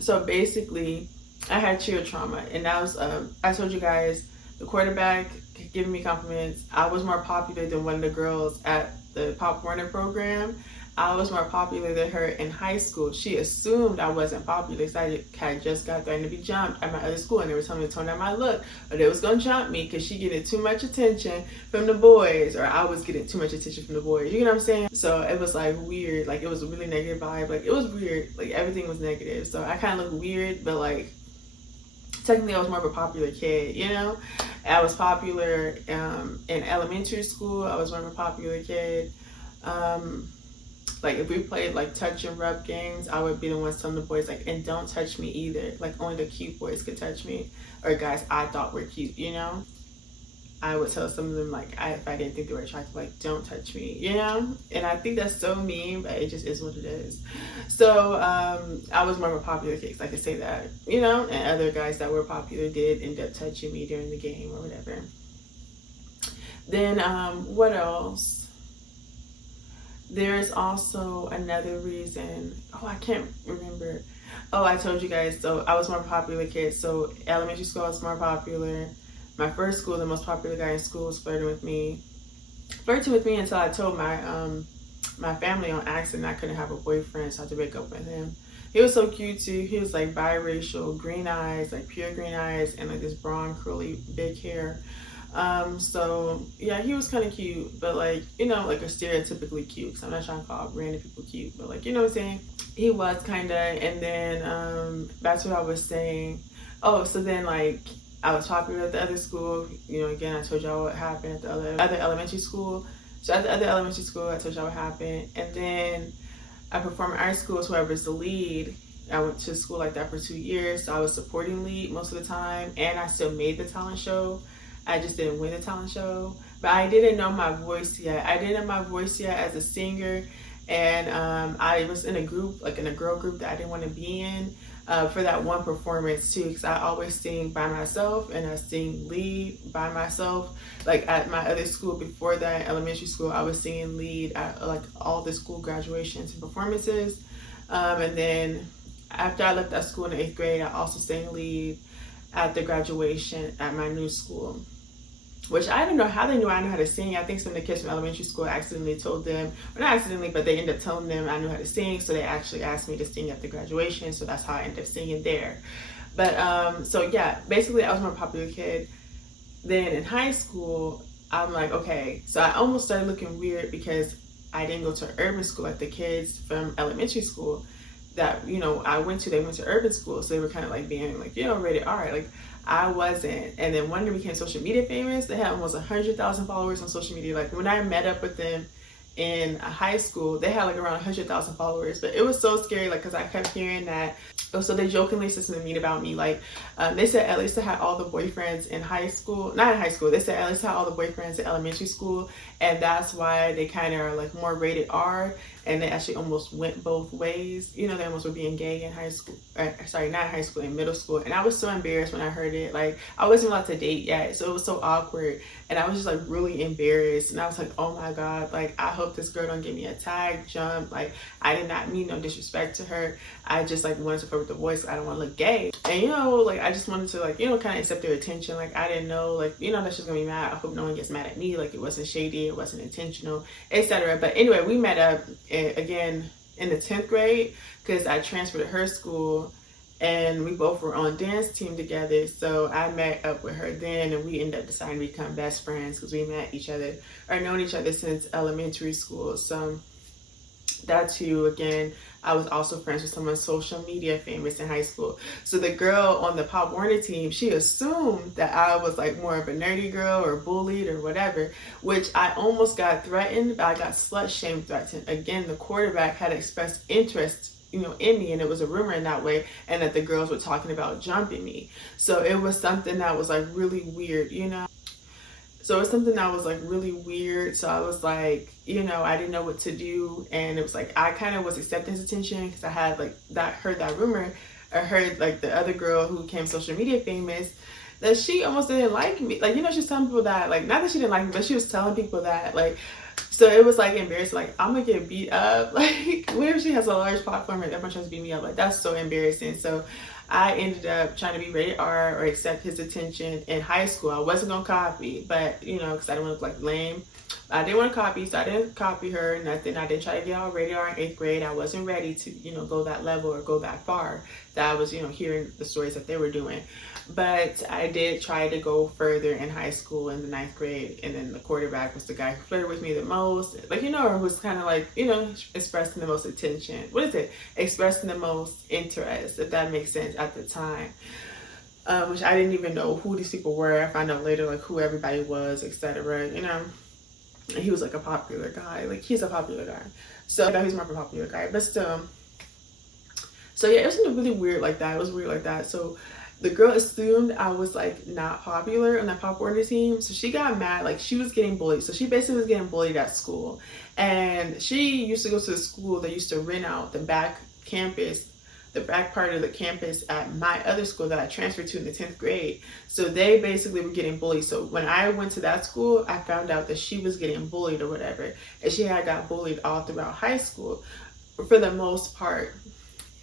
So basically, I had cheer trauma, and that was, I told you guys, the quarterback giving me compliments. I was more popular than one of the girls at the Pop-Warner program. I was more popular than her in high school. She assumed I wasn't popular because I had just got threatened to be jumped at my other school, and they were telling me to tone down my look, or they was gonna jump me because she getting too much attention from the boys, or I was getting too much attention from the boys. You know what I'm saying? So it was like weird. Like, it was a really negative vibe. Like, it was weird. Like, everything was negative. So I kind of looked weird, but like, technically I was more of a popular kid, I was popular in elementary school. I was more of a popular kid. Like, if we played like touch and rub games, I would be the one telling the boys like, and don't touch me either. Like, only the cute boys could touch me, or guys I thought were cute, I would tell some of them like, if I didn't think they were attractive, like, don't touch me, And I think that's so mean, but it just is what it is. So I was more of a popular kid, I could say that, and other guys that were popular did end up touching me during the game or whatever. Then what else? There's also another reason. Oh, I can't remember. Oh, I told you guys. So I was more popular kid. So elementary school, I was more popular. My first school, the most popular guy in school was flirting with me until I told my family on accident I couldn't have a boyfriend, so I had to break up with him. He was so cute too. He was like biracial, green eyes, like pure green eyes, and like this blonde, curly, big hair. So yeah, he was kind of cute, but like, like a stereotypically cute, because I'm not trying to call random people cute, but like, what I'm saying? He was kind of, and then, that's what I was saying. Oh, so then like, I was popular at the other school, again, I told y'all what happened at the other elementary school. So at the other elementary school, I told y'all what happened, and then I performed at art school, so whoever's the lead. I went to school like that for 2 years, so I was supporting lead most of the time, and I still made the talent show. I just didn't win the talent show, but I didn't know my voice yet. I didn't know my voice yet as a singer, and I was in a group, like in a girl group that I didn't want to be in for that one performance too, because I always sing by myself, and I sing lead by myself. Like at my other school before that, elementary school, I was singing lead at like all the school graduations and performances, and then after I left that school in the 8th grade, I also sang lead at the graduation at my new school. Which I don't know how they knew I knew how to sing. I think some of the kids from elementary school accidentally told them, or not accidentally, but they ended up telling them I knew how to sing. So they actually asked me to sing at the graduation. So that's how I ended up singing there. But so yeah, basically I was more popular kid. Then in high school, I'm like, okay. So I almost started looking weird because I didn't go to urban school like the kids from elementary school. that, you know, I went to, they went to urban school. So they were kind of like being like, you know, rated R. Like I wasn't. And then one of them became social media famous. They had almost 100,000 followers on social media. Like when I met up with them in high school, they had like around 100,000 followers. But it was so scary, like, because I kept hearing that. So they jokingly said something mean about me. Like, they said Elisa had all the boyfriends in high school. Not in high school. They said Elisa had all the boyfriends in elementary school. And that's why they kind of are like more rated R. And they actually almost went both ways. You know, they almost were being gay in high school. Sorry, not in high school, in middle school. And I was so embarrassed when I heard it. Like, I wasn't allowed to date yet. So it was so awkward. And I was just like really embarrassed. And I was like, oh my God, like, I hope this girl don't give me a tag, jump. Like, I did not mean no disrespect to her. I just like wanted to flirt with the voice. I don't want to look gay. And, you know, like, I just wanted to, like, you know, kind of accept their attention. Like, I didn't know, like, you know, that she's gonna be mad. I hope no one gets mad at me. Like, it wasn't shady, it wasn't intentional, etc. But anyway, we met up again in the 10th grade because I transferred to her school, and we both were on dance team together. So I met up with her then, and we ended up deciding to become best friends because we met each other or known each other since elementary school. So that's who, again, I was also friends with someone social media famous in high school. So the girl on the Pop Warner team, she assumed that I was like more of a nerdy girl or bullied or whatever, which I almost got threatened, but I got slut shame threatened. Again, the quarterback had expressed interest, you know, in me, and it was a rumor in that way, and that the girls were talking about jumping me. So it was something that was like really weird, you know. So it was something that was like really weird. So I was like, you know, I didn't know what to do. And it was like, I kind of was accepting his attention because I had like heard that rumor. I heard like the other girl who became social media famous, that she almost didn't like me. Like, you know, she was telling people that, like, not that she didn't like me, but she was telling people that, like, so it was like embarrassing. Like, I'm gonna get beat up. Like, what if she has a large platform and everyone tries to beat me up? Like, that's so embarrassing. So I ended up trying to be rated R or accept his attention in high school. I wasn't gonna copy, but, you know, because I didn't want to look like lame. I didn't want to copy, so I didn't copy her, nothing. I didn't try to get all rated R in 8th grade. I wasn't ready to, you know, go that level or go that far. That I was, you know, hearing the stories that they were doing. But I did try to go further in high school in the 9th grade. And then the quarterback was the guy who flirted with me the most. Like, you know, or was kind of like, you know, expressing the most attention. What is it? Expressing the most interest, if that makes sense, at the time. Which I didn't even know who these people were. I found out later, like, who everybody was, etc. You know. And he was like a popular guy. Like, he's a popular guy. So I thought he was more of a popular guy. But still. So yeah, it was something really weird like that. It was weird like that. So the girl assumed I was like not popular on that Pop Warner team. So she got mad. Like, she was getting bullied. So she basically was getting bullied at school. And she used to go to the school that used to rent out the back campus, the back part of the campus at my other school that I transferred to in the 10th grade. So they basically were getting bullied. So when I went to that school, I found out that she was getting bullied or whatever. And she had got bullied all throughout high school for the most part.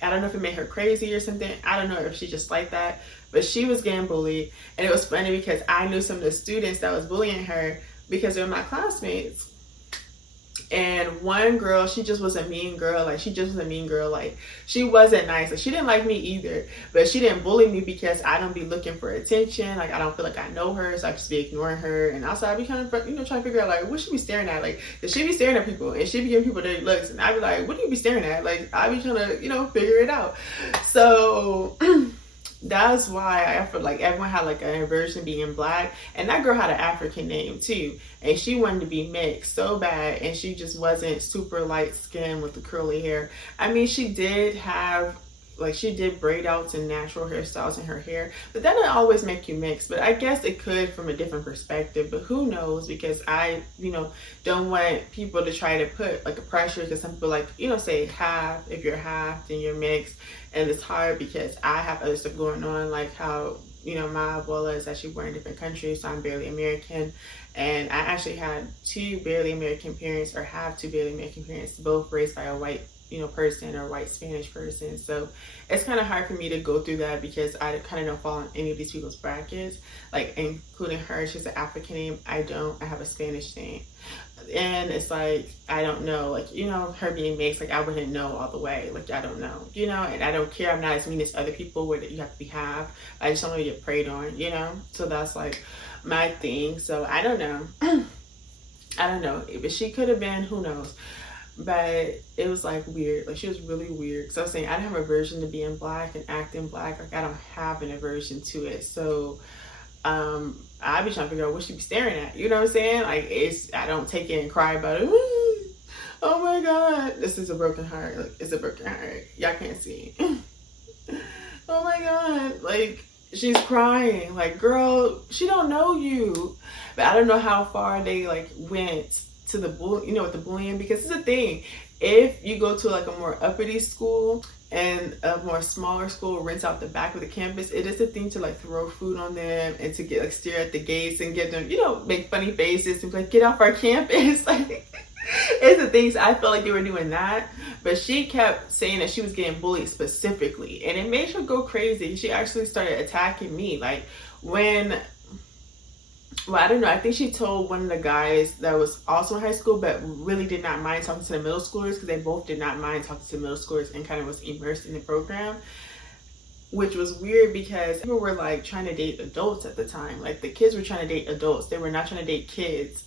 I don't know if it made her crazy or something. I don't know if she just like that. But she was getting bullied. And it was funny because I knew some of the students that was bullying her because they were my classmates. And one girl, she just was a mean girl. Like, she just was a mean girl. Like, she wasn't nice. Like, she didn't like me either. But she didn't bully me because I don't be looking for attention. Like, I don't feel like I know her. So I just be ignoring her. And also, I be kind of, you know, trying to figure out, like, what she be staring at? Like, if she be staring at people and she be giving people dirty looks. And I be like, what do you be staring at? Like, I be trying to, you know, figure it out. So that's why I feel like everyone had like an aversion being black. And that girl had an African name too. And she wanted to be mixed so bad. And she just wasn't super light skinned with the curly hair. I mean, she did have, like, she did braid outs and natural hairstyles in her hair. But that didn't always make you mix. But I guess it could from a different perspective. But who knows? Because I, you know, don't want people to try to put like a pressure. Because some people like, you know, say half. If you're half, then you're mixed. And it's hard because I have other stuff going on, like how, you know, my abuela is actually born in different countries, so I'm barely American. And I actually had two barely American parents, or have two barely American parents, both raised by a white, you know, person or white Spanish person. So it's kind of hard for me to go through that because I kind of don't fall in any of these people's brackets, like including her. She's an African name. I don't. I have a Spanish name. And it's like, I don't know, like, you know, her being mixed, like, I wouldn't know all the way. Like, I don't know, you know, and I don't care. I'm not as mean as other people where you have to be half. I just don't want to get preyed on, you know? So that's like my thing. So I don't know. I don't know. But she could have been, who knows? but it was like weird. Like she was really weird. So I was saying I didn't have aversion to being black and acting black. Like I don't have an aversion to it. So I be trying to figure out what she be staring at. You know what I'm saying? Like I don't take it and cry about it. Oh my God, this is a broken heart. Like it's a broken heart. Y'all can't see. Oh my God, like she's crying. Like girl, she don't know you. But I don't know how far they like went to the bull, with the bullying, because it's a thing. If you go to like a more uppity school and a more smaller school rents out the back of the campus, it is a thing to like throw food on them and to get like stare at the gates and get them, make funny faces and be like, get off our campus. Like it's the things. I felt like they were doing that, but she kept saying that she was getting bullied specifically, and it made her go crazy. She actually started attacking me. Like I don't know. I think she told one of the guys that was also in high school, but really did not mind talking to the middle schoolers, because they both did not mind talking to the middle schoolers and kind of was immersed in the program, which was weird because people were like trying to date adults at the time. Like the kids were trying to date adults. They were not trying to date kids,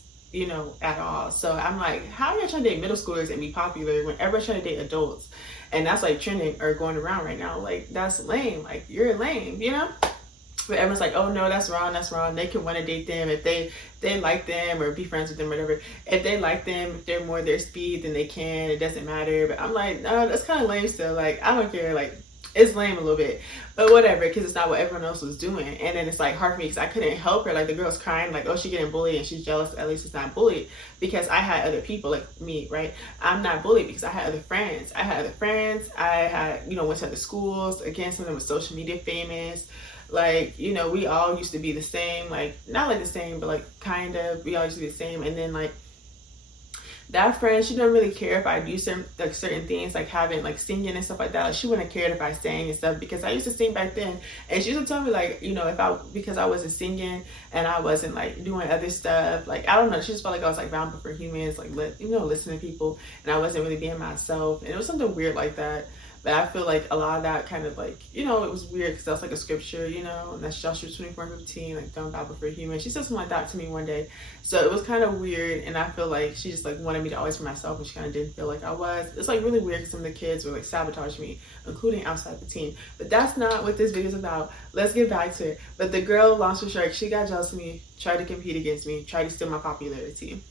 at all. So I'm like, how are you trying to date middle schoolers and be popular when everybody's trying to date adults? And that's like trending or going around right now. Like that's lame. Like you're lame, But everyone's like, oh no, that's wrong, that's wrong. They can want to date them if they like them or be friends with them or whatever. If they like them, if they're more their speed, then they can. It doesn't matter. But I'm like, no, that's kind of lame still. Like, I don't care. Like, it's lame a little bit. But whatever, because it's not what everyone else was doing. And then it's like hard for me because I couldn't help her. Like the girl's crying, like, oh, she's getting bullied and she's jealous. At least it's not bullied, because I had other people like me, right? I'm not bullied because I had other friends. I had, went to other schools. Again, some of them were social media famous. Like, we all used to be the same, like, not like the same, but like kind of, we all used to be the same. And then like that friend, she didn't really care if I do certain things, like having like singing and stuff like that. Like she wouldn't have cared if I sang and stuff, because I used to sing back then. And she used to tell me like, because I wasn't singing and I wasn't like doing other stuff, like, I don't know, she just felt like I was like bound for humans, like, listening to people, and I wasn't really being myself. And it was something weird like that. But I feel like a lot of that kind of like, it was weird because that's like a scripture, and that's Joshua 24:15, like don't bow before human. She said something like that to me one day. So it was kind of weird. And I feel like she just like wanted me to always be myself, and she kind of didn't feel like I was. It's like really weird because some of the kids were like sabotaging me, including outside the team. But that's not what this video is about. Let's get back to it. But the girl, long story short, she got jealous of me, tried to compete against me, tried to steal my popularity.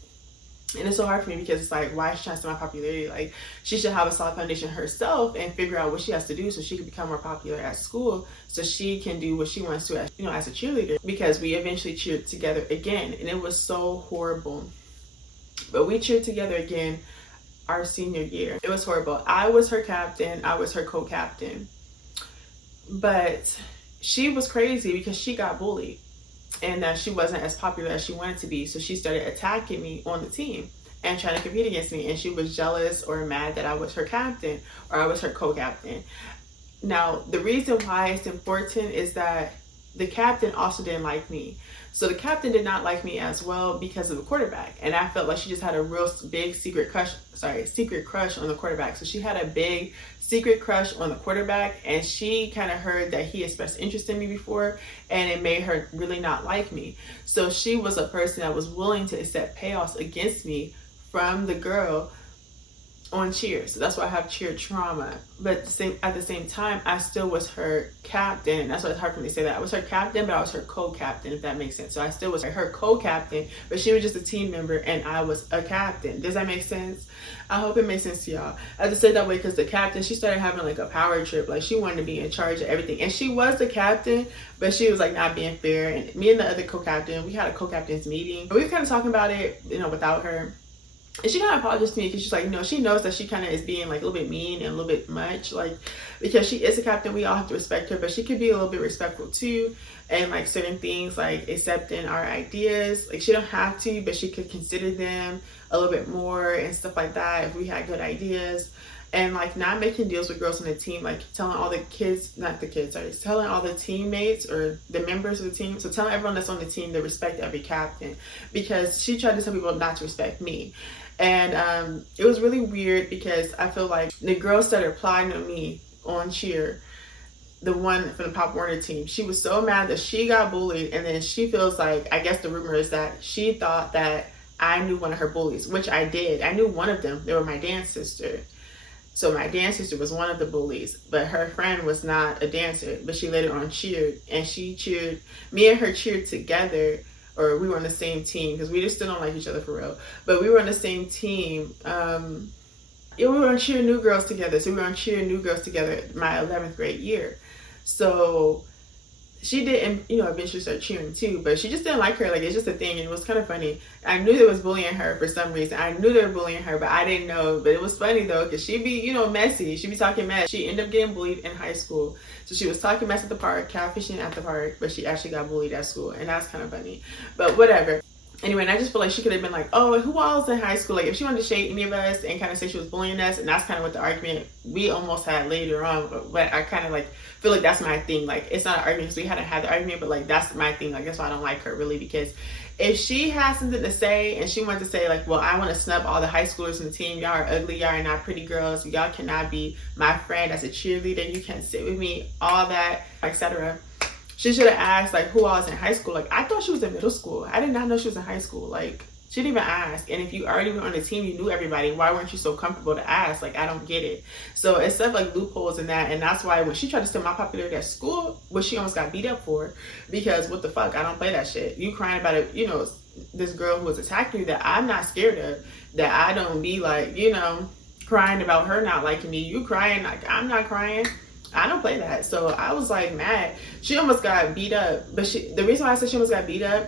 And it's so hard for me because it's like, why is she trying to steal my popularity? Like, she should have a solid foundation herself and figure out what she has to do so she can become more popular at school, so she can do what she wants to, as a cheerleader. Because we eventually cheered together again, and it was so horrible. But we cheered together again our senior year. It was horrible. I was her captain. I was her co-captain. But she was crazy because she got bullied, and that she wasn't as popular as she wanted to be. So she started attacking me on the team and trying to compete against me. And she was jealous or mad that I was her captain or I was her co-captain. Now, the reason why it's important is that the captain also didn't like me. So the captain did not like me as well because of the quarterback. And I felt like she just had a real big secret crush on the quarterback. So she had a big secret crush on the quarterback, and she kind of heard that he expressed interest in me before, and it made her really not like me. So she was a person that was willing to accept payoffs against me from the girl on cheer. So that's why I have cheer trauma. But at the same time, I still was her captain. And that's why it's hard for me to say that. I was her captain, but I was her co-captain, if that makes sense. So I still was her co-captain, but she was just a team member and I was a captain. Does that make sense? I hope it makes sense to y'all. I just said that way because the captain, she started having like a power trip. Like she wanted to be in charge of everything. And she was the captain, but she was like not being fair. And me and the other co-captain, we had a co-captain's meeting. We were kind of talking about it, without her. And she kind of apologized to me because she's like, she knows that she kind of is being like a little bit mean and a little bit much, like, because she is a captain, we all have to respect her, but she could be a little bit respectful too. And like certain things, like accepting our ideas, like she don't have to, but she could consider them a little bit more and stuff like that if we had good ideas. And like not making deals with girls on the team, like telling all the telling all the teammates or the members of the team. So telling everyone that's on the team to respect every captain, because she tried to tell people not to respect me. And it was really weird because I feel like the girl started applying to me on cheer, the one from the Pop Warner team. She was so mad that she got bullied, and then she feels like, I guess the rumor is that she thought that I knew one of her bullies, which I did. I knew one of them. They were my dance sister. So my dance sister was one of the bullies, but her friend was not a dancer, but she later on cheered, and she cheered, me and her cheered together, or we were on the same team, because we just still don't like each other for real, but we were on the same team. We were on cheer new girls together. So we were on cheer new girls together my 11th grade year. So she didn't, eventually start cheering too, but she just didn't like her. Like, it's just a thing. And it was kind of funny. I knew they was bullying her for some reason. I knew they were bullying her, but I didn't know. But it was funny though, because she'd be, messy. She'd be talking mess. She ended up getting bullied in high school. So she was talking mess at the park, catfishing at the park, but she actually got bullied at school. And that's kind of funny. But whatever. Anyway, and I just feel like she could have been like, oh, who else in high school? Like, if she wanted to shade any of us and kind of say she was bullying us, and that's kind of what the argument we almost had later on. But I kind of like feel like that's my thing. Like, it's not an argument because we hadn't had the argument, but like that's my thing. Like, that's why I don't like her really, because if she has something to say and she wants to say like, well, I want to snub all the high schoolers in the team. Y'all are ugly. Y'all are not pretty girls. Y'all cannot be my friend as a cheerleader. You can't sit with me. All that, etc. She should have asked, like, who I was in high school. Like, I thought she was in middle school. I did not know she was in high school. Like, she didn't even ask. And if you already were on the team, you knew everybody. Why weren't you so comfortable to ask? Like, I don't get it. So it's stuff like loopholes in that. And that's why when she tried to steal my popularity at school, which she almost got beat up for, because what the fuck? I don't play that shit. You crying about it, this girl who was attacking you that I'm not scared of, that I don't be like, crying about her not liking me. You crying like I'm not crying. I don't play that. So I was like mad. She almost got beat up. But the reason why I said she almost got beat up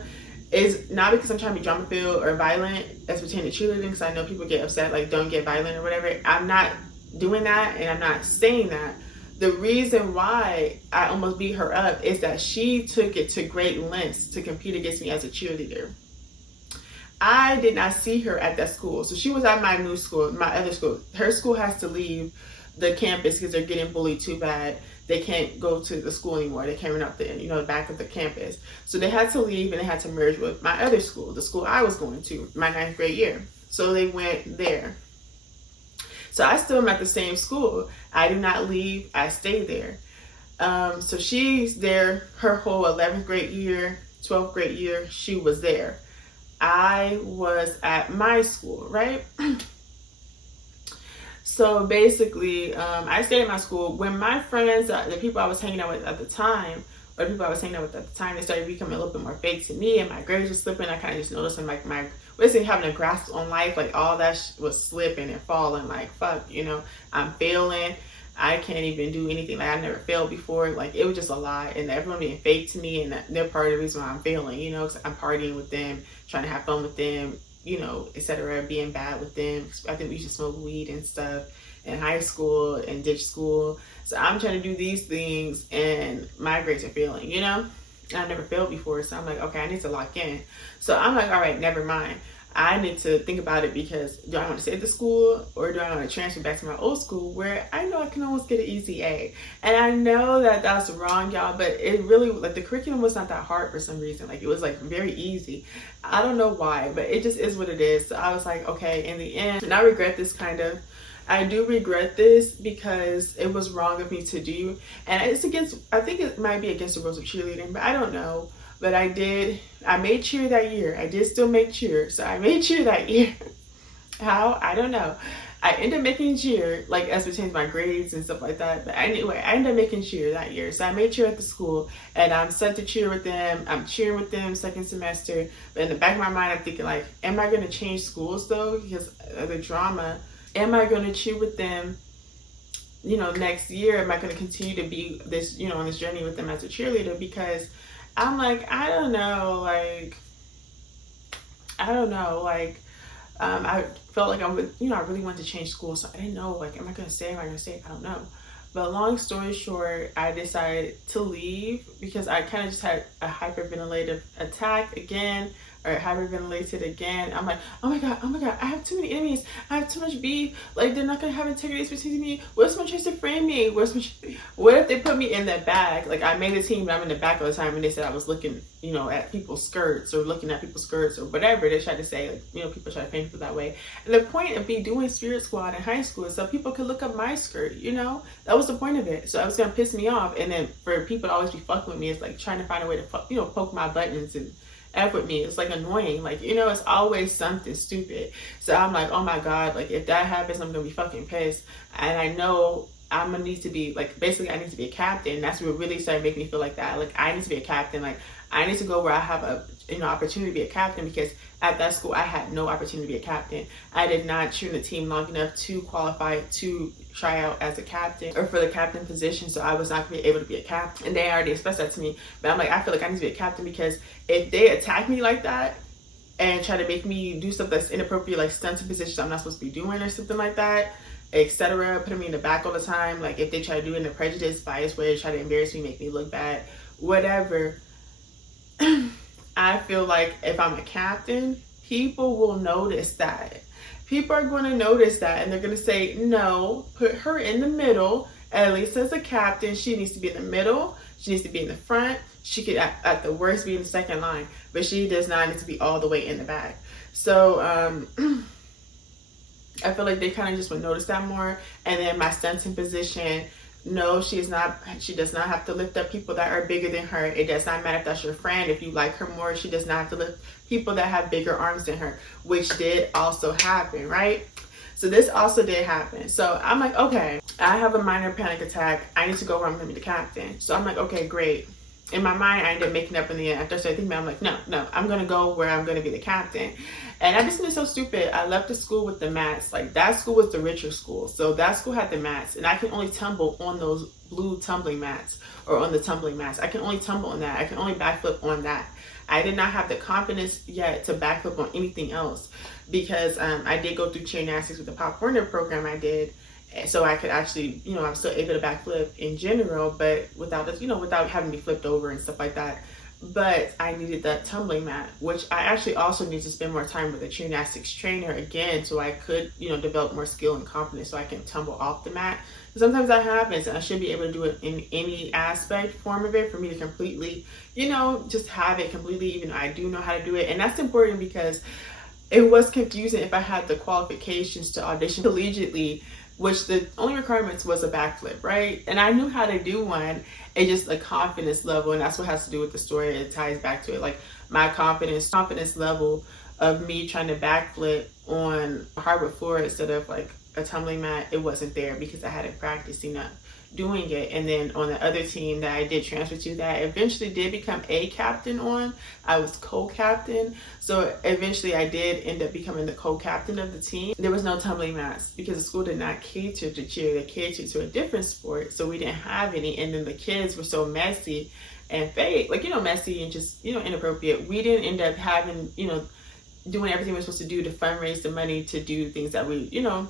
is not because I'm trying to be drama filled or violent as pertaining to cheerleading, because I know people get upset, like, don't get violent or whatever. I'm not doing that, and I'm not saying that. The reason why I almost beat her up is that she took it to great lengths to compete against me as a cheerleader. I did not see her at that school. So she was at my new school, my other school. Her school has to leave the campus because they're getting bullied too bad. They can't go to the school anymore. They can't run up the back of the campus. So they had to leave and they had to merge with my other school, the school I was going to, my 9th grade year. So they went there. So I still am at the same school. I do not leave. I stay there. So she's there her whole 11th grade year, 12th grade year. She was there. I was at my school, right? So basically, I stayed at my school. When my friends, the people I was hanging out with at the time, they started becoming a little bit more fake to me, and my grades were slipping. I kind of just noticed, like, basically having a grasp on life, like, all that was slipping and falling, like, fuck, I'm failing. I can't even do anything. Like, I've never failed before. Like, it was just a lot, and everyone being fake to me, and they're part of the reason why I'm failing, because I'm partying with them, trying to have fun with them, etc., being bad with them. I think we used to smoke weed and stuff in high school and ditch school. So I'm trying to do these things and my grades are failing, I've never failed before. So I'm like, okay, I need to lock in. So I'm like, all right, never mind. I need to think about it, because do I want to stay at the school or do I want to transfer back to my old school where I know I can almost get an easy A? And I know that that's wrong, y'all, but it really, like, the curriculum was not that hard for some reason. Like, it was like very easy. I don't know why, but it just is what it is. So I was like, okay, in the end, and I regret this kind of. I do regret this because it was wrong of me to do. And it's I think it might be against the rules of cheerleading, but I don't know. But I made cheer that year. I did still make cheer. So I made cheer that year. How? I don't know. I ended up making cheer, like, as pertains to my grades and stuff like that. But anyway, I ended up making cheer that year. So I made cheer at the school, and I'm set to cheer with them. I'm cheering with them second semester. But in the back of my mind, I'm thinking, like, am I going to change schools, though? Because of the drama. Am I going to cheer with them, next year? Am I going to continue to be this, on this journey with them as a cheerleader? Because I'm like, I don't know. I felt like I would, I really wanted to change schools. So I didn't know, like, am I going to stay? Am I going to stay? I don't know. But long story short, I decided to leave because I kind of just had a hyperventilative attack again. Or hyperventilated again. I'm like, oh my god, I have too many enemies. I have too much beef. Like, they're not gonna have integrity between me. Where's my chance to frame me? What if they put me in the back? Like, I made a team, but I'm in the back all the time, and they said I was looking, at people's skirts or looking at people's skirts or whatever they tried to say. Like, people try to frame people that way. And the point of me doing Spirit Squad in high school is so people could look up my skirt. That was the point of it. So I was gonna piss me off, and then for people to always be fucking with me, it's like trying to find a way to poke my buttons F with me. It's like annoying. Like, you know, it's always something stupid. So I'm like, oh my God, like if that happens, I'm gonna be fucking pissed. And I know I'm gonna need to be like, basically I need to be a captain. That's what really started making me feel like that. Like I need to be a captain. Like I need to go where I have a, you know, opportunity to be a captain, because at that school I had no opportunity to be a captain. I did not train the team long enough to qualify to try out as a captain or for the captain position, so I was not gonna be able to be a captain. And they already expressed that to me. But I'm like, I feel like I need to be a captain, because if they attack me like that and try to make me do stuff that's inappropriate, like stunts in positions I'm not supposed to be doing or something like that, etc., putting me in the back all the time, like if they try to do it in a prejudice, bias way, try to embarrass me, make me look bad, whatever, I feel like if I'm a captain, people will notice that. People are going to notice that, and they're going to say, no, put her in the middle. At least as a captain, she needs to be in the middle. She needs to be in the front. She could, at the worst, be in the second line, but she does not need to be all the way in the back. So I feel like they kind of just would notice that more. And then my stunting position, no, she does not have to lift up people that are bigger than her. It does not matter if that's your friend. If you like her more, she does not have to lift people that have bigger arms than her, which did also happen, right? So this also did happen. So I'm like, okay, I have a minor panic attack. I need to go where I'm going to be the captain. So I'm like, okay, great. In my mind, I ended up making up in the end. After I started thinking about it, I'm like, no, I'm going to go where I'm going to be the captain. And I just been so stupid. I left the school with the mats. Like that school was the richer school. So that school had the mats, and I can only tumble on those blue tumbling mats, or on the tumbling mats. I can only tumble on that. I can only backflip on that. I did not have the confidence yet to backflip on anything else, because I did go through gymnastics with the popcorn program I did. So I could actually, you know, I'm still able to backflip in general, but without this, you know, without having to be flipped over and stuff like that. But I needed that tumbling mat, which I actually also need to spend more time with a gymnastics trainer again, so I could, you know, develop more skill and confidence so I can tumble off the mat. Sometimes that happens, and I should be able to do it in any aspect, form of it, for me to completely, you know, just have it completely, even though I do know how to do it. And that's important, because it was confusing if I had the qualifications to audition collegiately, which the only requirements was a backflip, right? And I knew how to do one. It's just a confidence level, and that's what has to do with the story. It ties back to it, like my confidence level of me trying to backflip on a hardwood floor instead of like a tumbling mat. It wasn't there because I hadn't practiced enough doing it. And then on the other team that I did transfer to, that I eventually did become a captain on, I was co-captain. So eventually I did end up becoming the co-captain of the team. There was no tumbling mats because the school did not cater to cheer. They catered to a different sport, so we didn't have any. And then the kids were so messy and fake, like, you know, messy and just, you know, inappropriate. We didn't end up having, you know, doing everything we're supposed to do to fundraise the money to do things that we, you know,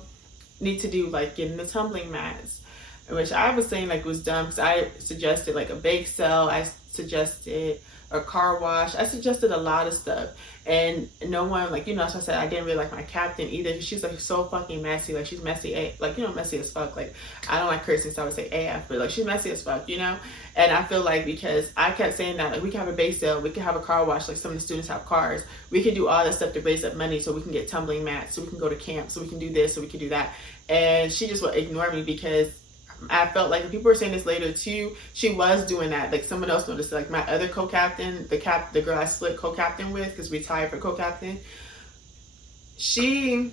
need to do, like getting the tumbling mats, which I was saying like was dumb, because I suggested like a bake sale, I suggested a car wash, I suggested a lot of stuff, and no one, like, you know, so I said I didn't really like my captain either, because she's like so fucking messy. Like she's messy, like, you know, messy as fuck. Like I don't like cursing, so I would say AF, but like she's messy as fuck, you know. And I feel like because I kept saying that, like, we can have a bake sale, we can have a car wash, like some of the students have cars, we can do all this stuff to raise up money so we can get tumbling mats, so we can go to camp, so we can do this, so we can do that. And she just would ignore me, because I felt like, and people were saying this later too, she was doing that. Like someone else noticed, like my other co-captain, the girl I split co-captain with, because we tied for co-captain, she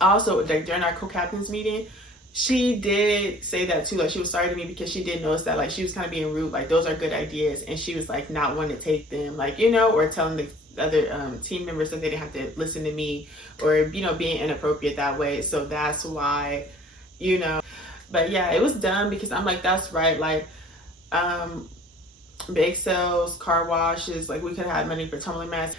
also, like during our co-captains meeting, she did say that too. Like she was sorry to me because she did notice that, like, she was kind of being rude, like those are good ideas, and she was like not wanting to take them, like, you know, or telling the other team members that they didn't have to listen to me, or, you know, being inappropriate that way. So that's why, you know. But yeah, it was dumb, because I'm like, that's right, like bake sales, car washes, like we could have had money for tumbling mats.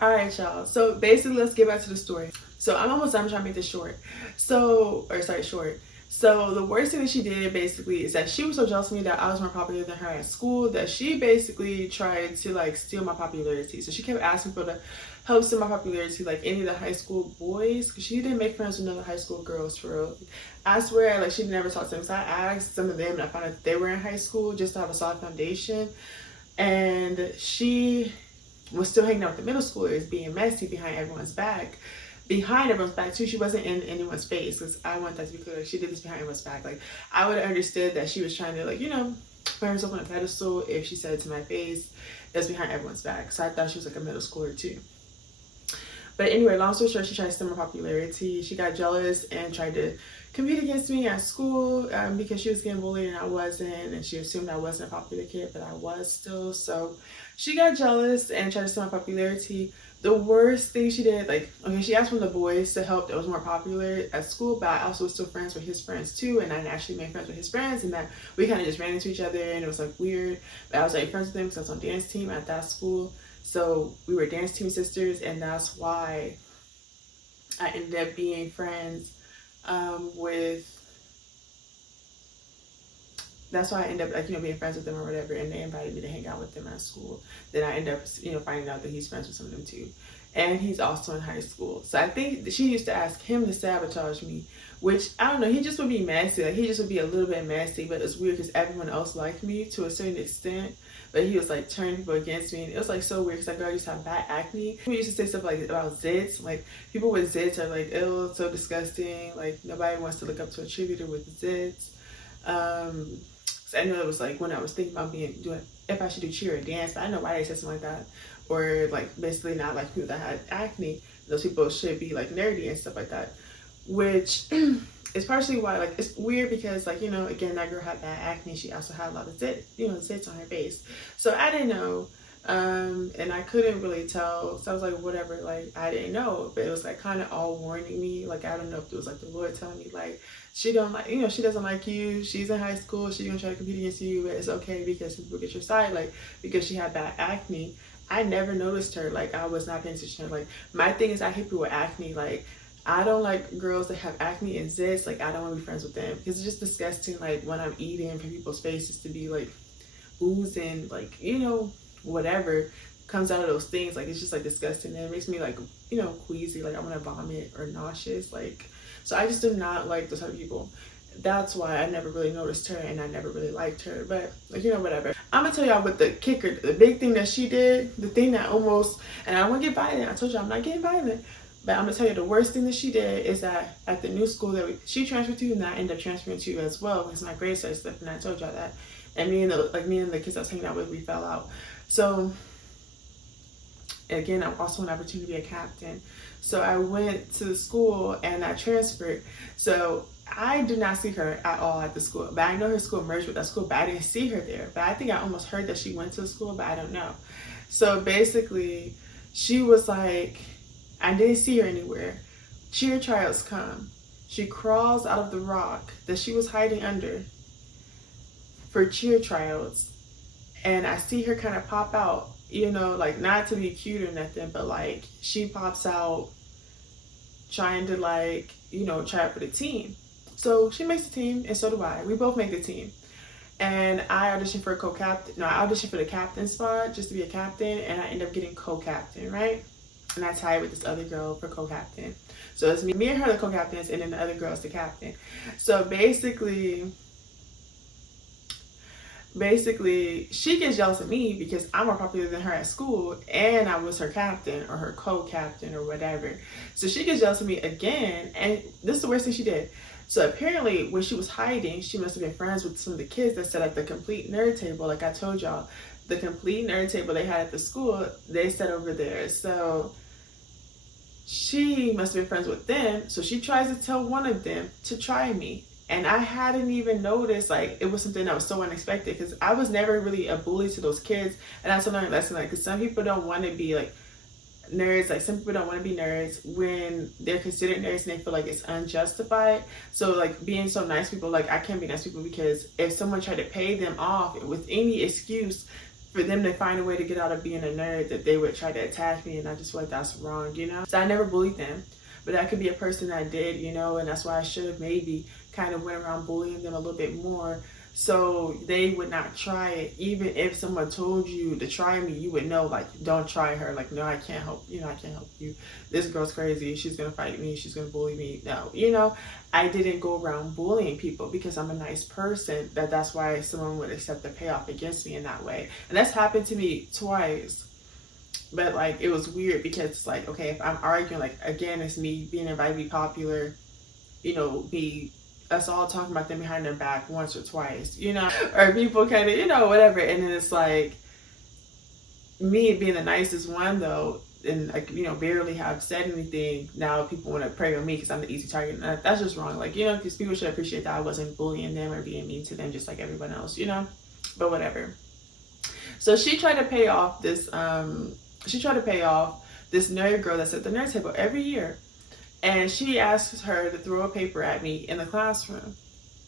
All right, y'all, so basically let's get back to the story. So I'm almost done, I'm trying to make this short. So the worst thing that she did basically is that she was so jealous of me that I was more popular than her at school, that she basically tried to like steal my popularity. So she kept asking people to help steal my popularity, like any of the high school boys, because she didn't make friends with none of the high school girls, for real. I swear, like, she never talked to them. So I asked some of them, and I found out that they were in high school just to have a solid foundation. And she was still hanging out with the middle schoolers, being messy behind everyone's back. Behind everyone's back too. She wasn't in anyone's face, because I want that to be clear. She did this behind everyone's back. Like, I would have understood that she was trying to, like, you know, put herself on a pedestal. If she said it to my face, it's behind everyone's back. So I thought she was like a middle schooler too. But anyway, long story short, she tried to steal my popularity. She got jealous and tried to compete against me at school because she was getting bullied and I wasn't. And she assumed I wasn't a popular kid, but I was still. So she got jealous and tried to steal my popularity. The worst thing she did, like, okay, she asked one of the boys to help that was more popular at school, but I also was still friends with his friends too. And I actually made friends with his friends, and that we kind of just ran into each other, and it was like weird. But I was like friends with him because I was on dance team at that school. So we were dance team sisters, and that's why I ended up being friends that's why I ended up, like, you know, being friends with them or whatever, and they invited me to hang out with them at school. Then I ended up, you know, finding out that he's friends with some of them too. And he's also in high school. So I think she used to ask him to sabotage me, which, I don't know, he just would be messy. Like, he just would be a little bit messy, but it's weird because everyone else liked me to a certain extent. But he was like turning people against me, and it was like so weird because like, girl, I used to have bad acne. We used to say stuff like about zits, like people with zits are like, ew, so disgusting. Like nobody wants to look up to a cheerleader with zits. So I know it was like when I was thinking about doing if I should do cheer or dance, but I know why they said something like that, or like basically not like people that had acne. Those people should be like nerdy and stuff like that, which is partially why, like, it's weird because, like, you know, again, that girl had bad acne. She also had a lot of zits on her face. So I didn't know, and I couldn't really tell. So I was like, whatever, like, I didn't know. But it was like kind of all warning me. Like, I don't know if it was like the Lord telling me, like, she don't like, you know, she doesn't like you. She's in high school. She's gonna try to compete against you, but it's okay because people get your side. Like, because she had bad acne. I never noticed her. Like, I was not paying attention. Like, my thing is, I hate people with acne. Like, I don't like girls that have acne and zits. Like, I don't want to be friends with them because it's just disgusting. Like, when I'm eating, for people's faces to be like oozing, like, you know, whatever comes out of those things. Like, it's just like disgusting. And it makes me like, you know, queasy. Like, I want to vomit or nauseous. Like, so I just do not like those type of people. That's why I never really noticed her and I never really liked her. But, like, you know, whatever. I'm gonna tell y'all what the kicker, the big thing that she did, the thing that almost, and I don't want to get violent. I told you I'm not getting violent. But I'm gonna tell you the worst thing that she did is that at the new school that she transferred to, and I ended up transferring to as well because my grades started slipping. And I told y'all that. And me and the kids I was hanging out with, we fell out. So again, I'm also an opportunity to be a captain. So I went to the school and I transferred. So I did not see her at all at the school, but I know her school merged with that school, but I didn't see her there. But I think I almost heard that she went to the school, but I don't know. So basically, she was like, I didn't see her anywhere. Cheer tryouts come. She crawls out of the rock that she was hiding under for cheer tryouts. And I see her kind of pop out, you know, like, not to be cute or nothing, but like she pops out trying to, like, you know, try out for the team. So she makes the team and so do I. We both make the team. And I auditioned for I auditioned for the captain spot just to be a captain, and I ended up getting co-captain, right? And I tied with this other girl for co-captain. So it's me and her the co-captains, and then the other girl's the captain. So basically, she gets jealous of me because I'm more popular than her at school, and I was her captain or her co-captain or whatever. So she gets jealous of me again, and this is the worst thing she did. So apparently, when she was hiding, she must have been friends with some of the kids that sat at the complete nerd table, like I told y'all. The complete nerd table they had at the school, they sat over there. So she must have been friends with them. So she tries to tell one of them to try me. And I hadn't even noticed, like, it was something that was so unexpected because I was never really a bully to those kids. And that's a learning lesson, like, because some people don't want to be, like, nerds. Like, some people don't want to be nerds when they're considered nerds and they feel like it's unjustified. So, like, being so nice to people, like, I can't be nice to people because if someone tried to pay them off with any excuse for them to find a way to get out of being a nerd, that they would try to attack me, and I just feel like that's wrong, you know? So I never bullied them, but that could be a person that did, you know, and that's why I should have maybe kind of went around bullying them a little bit more so they would not try it. Even if someone told you to try me, you would know, like, don't try her. Like, no, I can't help, you know, I can't help you. This girl's crazy. She's going to fight me. She's going to bully me. No, you know, I didn't go around bullying people because I'm a nice person. That's why someone would accept the payoff against me in that way. And that's happened to me twice. But, like, it was weird because it's like, okay, if I'm arguing, like, again, it's me being invited to be popular, you know, me us all talking about them behind their back once or twice, you know, or people kind of, you know, whatever. And then it's like me being the nicest one though, and like, you know, barely have said anything. Now people want to prey on me because I'm the easy target. And that's just wrong. Like, you know, because people should appreciate that I wasn't bullying them or being mean to them just like everyone else, you know, but whatever. So she tried to pay off this nerd girl that's at the nerd table every year. And she asks her to throw a paper at me in the classroom.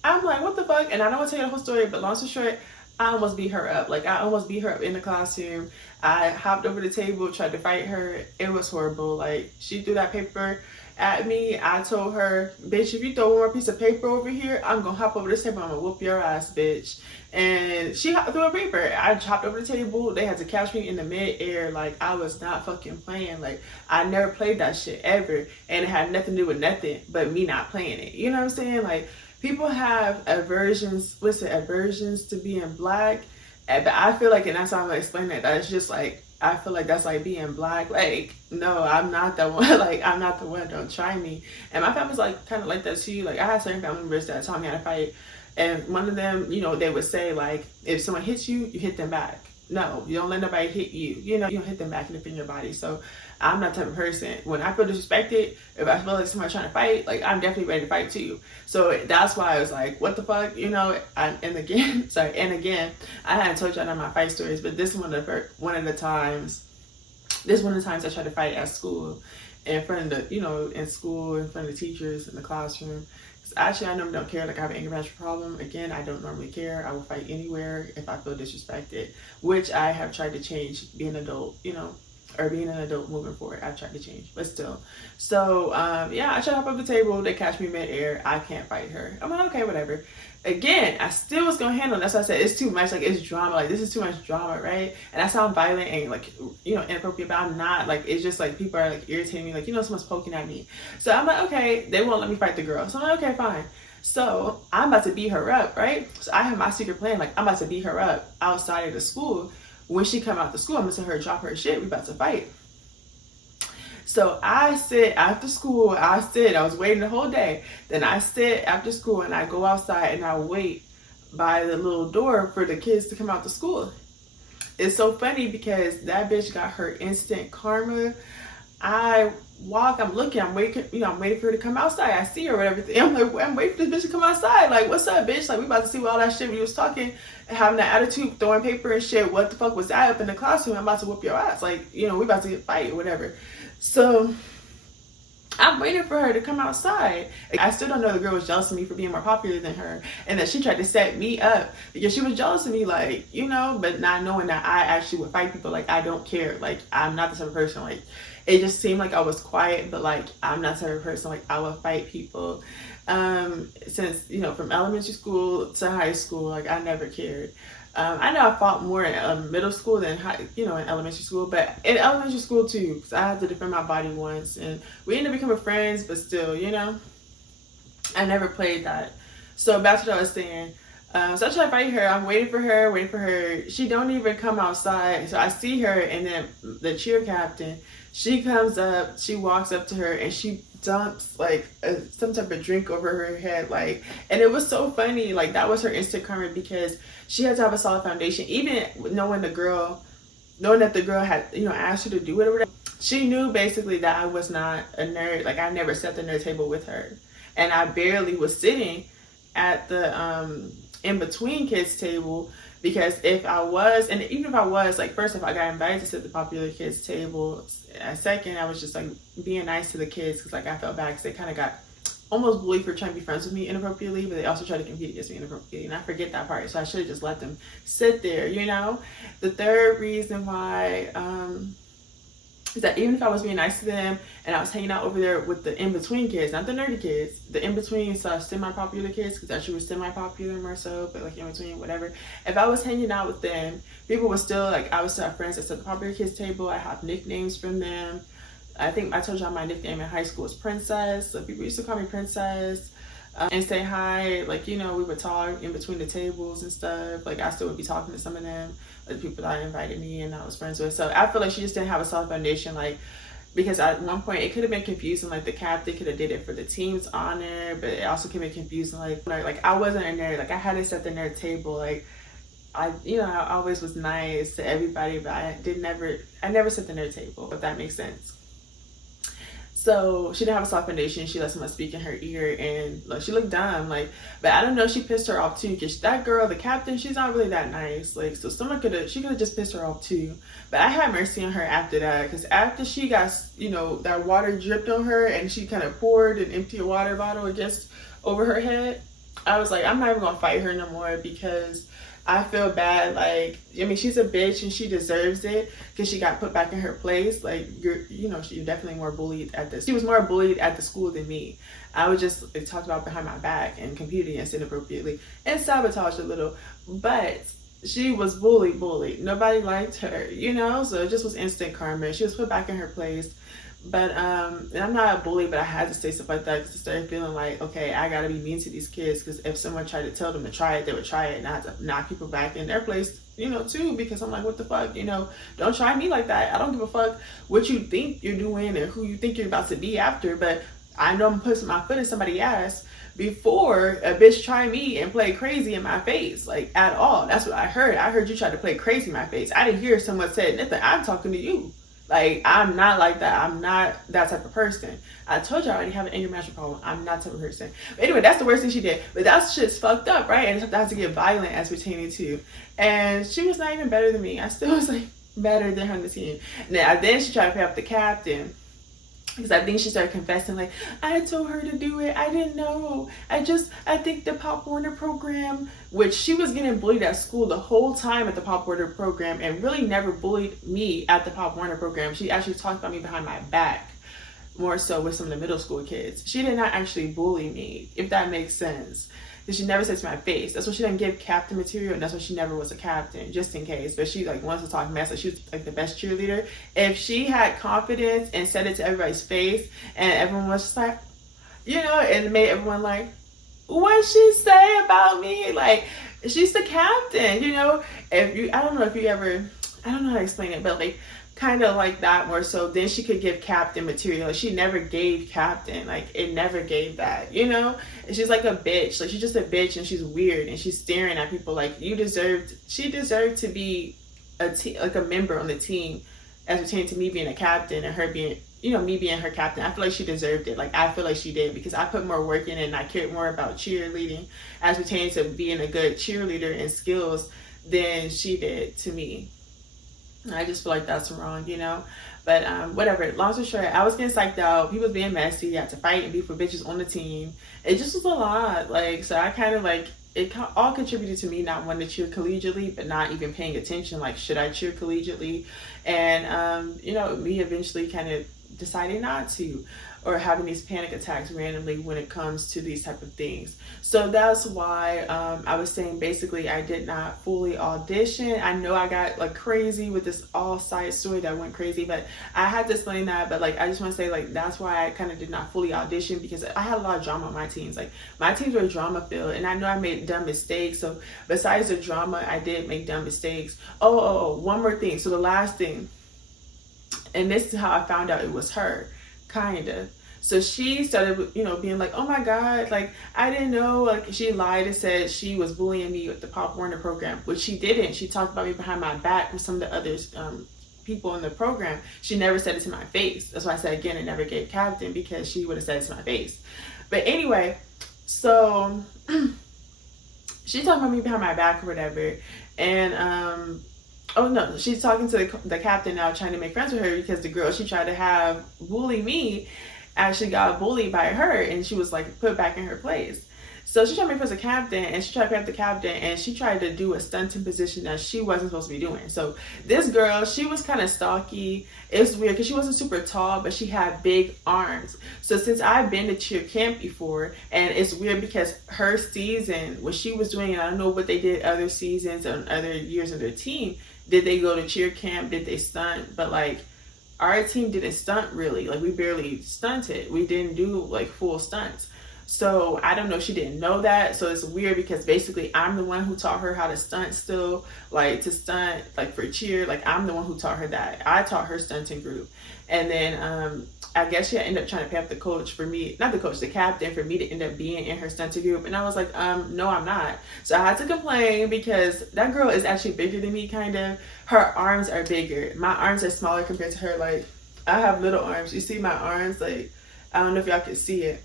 I'm like, what the fuck? And I don't want to tell you the whole story, but long story short, I almost beat her up. Like, I almost beat her up in the classroom. I hopped over the table, tried to fight her. It was horrible. Like, she threw that paper at me. I told her, bitch, if you throw one more piece of paper over here, I'm going to hop over this table. I'm going to whoop your ass, bitch. And she threw a paper. I hopped over the table. They had to catch me in the mid-air. Like, I was not fucking playing. Like, I never played that shit ever. And it had nothing to do with nothing but me not playing it. You know what I'm saying? Like, people have aversions to being black. But I feel like, and that's how I'm going to explain that. That's just like, I feel like that's like being black. Like, no, I'm not the one. Like, I'm not the one. Don't try me. And my family's like kind of like that too. Like, I had certain family members that taught me how to fight. And one of them, you know, they would say, like, if someone hits you, you hit them back. No, you don't let nobody hit you. You know, you don't hit them back and defend your body. So I'm that type of person. When I feel disrespected, if I feel like somebody's trying to fight, like, I'm definitely ready to fight too. So that's why I was like, what the fuck, you know? And again, I hadn't told y'all none of my fight stories, but this is one of the times I tried to fight at school, in front of the, you know, in school, in front of the teachers, in the classroom. Actually, I normally don't care. Like, I have an anger management problem. Again, I don't normally care. I will fight anywhere if I feel disrespected, which I have tried to change being an adult, you know, or being an adult moving forward. I've tried to change, but still. So, yeah, I tried to hop up the table. They catch me mid-air. I can't fight her. I'm like, okay, whatever. Again, I still was going to handle it. That's why I said it's too much. Like, it's drama. Like, this is too much drama, right? And I sound violent and, like, you know, inappropriate, but I'm not. Like, it's just, like, people are, like, irritating me. Like, you know, someone's poking at me. So I'm like, okay, they won't let me fight the girl. So I'm like, okay, fine. So I'm about to beat her up, right? So I have my secret plan. Like, I'm about to beat her up outside of the school. When she come out the school, I'm going to tell her, drop her shit. We about to fight. So I sit after school, I was waiting the whole day. Then I sit after school and I go outside and I wait by the little door for the kids to come out to school. It's so funny because that bitch got her instant karma. I walk, I'm looking, I'm waiting for her to come outside. I see her or everything. I'm like, I'm waiting for this bitch to come outside. Like, what's up, bitch? Like, we about to see what all that shit we was talking, having that attitude, throwing paper and shit. What the fuck was that up in the classroom? I'm about to whoop your ass. Like, you know, we about to get fight or whatever. So I'm waiting for her to come outside. I still don't know the girl was jealous of me for being more popular than her, and that she tried to set me up because she was jealous of me, like, you know, but not knowing that I actually would fight people. Like, I don't care. Like, I'm not the type of person, like, it just seemed like I was quiet, but like, I'm not the type of person, like, I would fight people. Since, you know, from elementary school to high school, like, I never cared. I know I fought more in middle school than in elementary school, but in elementary school too, because I had to defend my body once, and we ended up becoming friends, but still, you know, I never played that. So back to what I was saying. So I try to fight her. I'm waiting for her. She don't even come outside. So I see her, and then the cheer captain, she comes up, she walks up to her, and she dumps like some type of drink over her head, like, and it was so funny. Like, that was her instant karma because she had to have a solid foundation. Even knowing that the girl had, you know, asked her to do it or whatever, she knew basically that I was not a nerd. Like, I never sat at the nerd table with her, and I barely was sitting at the in between kids table, because if I was, and even if I was, like, first, if I got invited to sit at the popular kids table, second, I was just like being nice to the kids because, like, I felt bad because they kind of got almost bullied for trying to be friends with me inappropriately, but they also tried to compete against me inappropriately, and I forget that part. So I should have just let them sit there, you know. The third reason why is that even if I was being nice to them and I was hanging out over there with the in-between kids, not the nerdy kids, the in-between semi-popular kids, because actually was semi-popular more so, but like in between, whatever. If I was hanging out with them, people were still, like, I would still have friends that sat at the popular kids table. I have nicknames from them. I think I told y'all my nickname in high school was Princess, so people used to call me Princess. And say hi, like, you know, we would talk in between the tables and stuff. Like, I still would be talking to some of them, like, people that invited me and I was friends with. So I feel like she just didn't have a solid foundation. Like, because at one point it could have been confusing, like the captain could have did it for the team's honor, but it also could have been confusing, like I wasn't a nerd, like I had to set the nerd table, like I always was nice to everybody, but I never set the nerd table, if that makes sense. So she didn't have a soft foundation. She let someone speak in her ear, and like she looked dumb. Like, but I don't know. She pissed her off too, because that girl, the captain, she's not really that nice. Like, so she could have just pissed her off too. But I had mercy on her after that, because after she got, that water dripped on her, and she kind of poured an empty water bottle just over her head, I was like, I'm not even gonna fight her no more, because I feel bad. Like, I mean, she's a bitch and she deserves it, because she got put back in her place. Like, she's definitely more bullied at this. She was more bullied at the school than me. I was just talked about behind my back and competed against inappropriately and sabotaged a little, but she was bullied. Nobody liked her, so it just was instant karma. She was put back in her place. But and I'm not a bully, but I had to say stuff like that, because I started feeling like, okay, I gotta be mean to these kids, because if someone tried to tell them to try it, they would try it, and I had to knock people back in their place, too, because I'm like, what the fuck, don't try me like that. I don't give a fuck what you think you're doing or who you think you're about to be after, but I know I'm putting my foot in somebody's ass before a bitch try me and play crazy in my face, like, at all. That's what I heard. I heard you try to play crazy in my face. I didn't hear someone say, Nathan, I'm talking to you. Like, I'm not like that. I'm not that type of person. I told you I already have an anger management problem. I'm not that type of person. But anyway, that's the worst thing she did. But that shit's fucked up, right? And it has to get violent as pertaining to. And she was not even better than me. I still was, like, better than her on the team. Now, then she tried to pay off the captain, because I think she started confessing, like, I told her to do it. I didn't know. I think the Pop Warner program, which she was getting bullied at school the whole time at the Pop Warner program, and really never bullied me at the Pop Warner program. She actually talked about me behind my back, more so with some of the middle school kids. She did not actually bully me, if that makes sense. Because she never said to my face. That's why she didn't give captain material, and that's why she never was a captain, just in case. But she wants to talk mess. Like, she was like the best cheerleader. If she had confidence and said it to everybody's face, and everyone was just like, and it made everyone like, what'd she say about me? Like, she's the captain, I don't know how to explain it, but like, kind of like that more so. Then she could give captain material. Like, she never gave captain. Like, it never gave that, And she's like a bitch. Like, she's just a bitch, and she's weird, and she's staring at people like, she deserved to be a member on the team, as pertaining to me being a captain and her being, me being her captain. I feel like she deserved it. Like, I feel like she did, because I put more work in it, and I cared more about cheerleading as pertaining to being a good cheerleader and skills than she did to me. I just feel like that's wrong, But whatever. Long story short, I was getting psyched out. People was being messy. I had to fight and beef with bitches on the team. It just was a lot. Like, so I kind of like, it all contributed to me not wanting to cheer collegiately, but not even paying attention. Like, should I cheer collegiately? And, me eventually kind of deciding not to, or having these panic attacks randomly when it comes to these type of things. So that's why I was saying, basically, I did not fully audition. I know I got like crazy with this all side story that went crazy, but I had to explain that. But like, I just want to say, like, that's why I kind of did not fully audition, because I had a lot of drama on my teams. Like, my teams were drama filled, and I know I made dumb mistakes. So besides the drama, I did make dumb mistakes. Oh, one more thing. So the last thing, and this is how I found out it was her, kind of. So she started, being like, oh my God, like, I didn't know. Like, she lied and said she was bullying me with the Pop Warner program, which she didn't. She talked about me behind my back with some of the other people in the program. She never said it to my face. That's why I said, again, I never gave captain, because she would have said it to my face. But anyway, so she talked about me behind my back or whatever. And, oh no, she's talking to the captain now, trying to make friends with her, because the girl she tried to have bully me actually got bullied by her, and she was like put back in her place. So she tried to make friends with the captain, and she tried to pick up the captain, and she tried to do a stunting position that she wasn't supposed to be doing. So this girl, she was kind of stocky. It's weird because she wasn't super tall, but she had big arms. So since I've been to cheer camp before, and it's weird because her season, what she was doing, and I don't know what they did other seasons and other years of their team. Did they go to cheer camp? Did they stunt? But like, our team didn't stunt really. Like, we barely stunted. We didn't do like full stunts. So I don't know if she didn't know that. So it's weird because basically I'm the one who taught her how to stunt still, like to stunt, like for cheer. Like I'm the one who taught her that. I taught her stunting group. And then I guess she ended up trying to pay up the coach for me, not the coach, the captain, for me to end up being in her stunting group. And I was like, no, I'm not. So I had to complain because that girl is actually bigger than me, kind of. Her arms are bigger. My arms are smaller compared to her. Like, I have little arms. You see my arms? Like, I don't know if y'all can see it,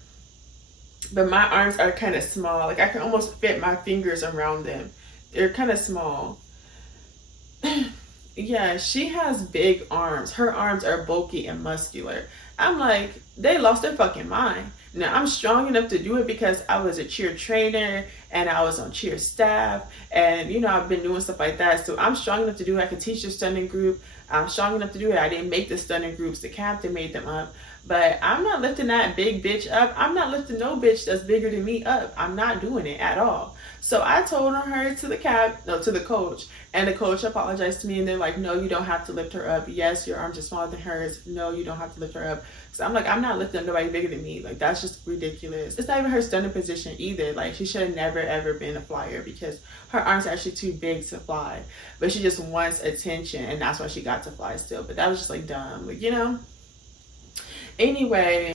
but my arms are kind of small. Like, I can almost fit my fingers around them. They're kind of small. Yeah, she has big arms. Her arms are bulky and muscular. I'm like, they lost their fucking mind. Now, I'm strong enough to do it because I was a cheer trainer and I was on cheer staff, and you know, I've been doing stuff like that. So I'm strong enough to do it. I could teach the stunning group. I'm strong enough to do it. I didn't make the stunning groups. The captain made them up. But I'm not lifting that big bitch up. I'm not lifting no bitch that's bigger than me up. I'm not doing it at all. So I told her to the coach, and the coach apologized to me, and they're like, no, you don't have to lift her up. Yes, your arms are smaller than hers. No, you don't have to lift her up. So I'm like, I'm not lifting nobody bigger than me. Like, that's just ridiculous. It's not even her stunning position either. Like, she should have never ever been a flyer because her arms are actually too big to fly. But she just wants attention, and that's why she got to fly still. But that was just like dumb, like, you know. Anyway,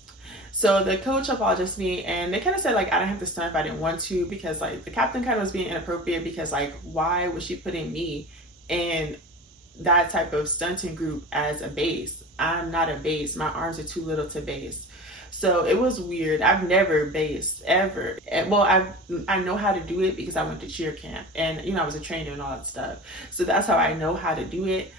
so the coach apologized to me, and they kind of said like I didn't have to stunt if I didn't want to, because like the captain kind of was being inappropriate, because like why was she putting me in that type of stunting group as a base? I'm not a base. My arms are too little to base. So it was weird. I've never based ever. Well, I know how to do it because I went to cheer camp, and you know, I was a trainer and all that stuff. So that's how I know how to do it.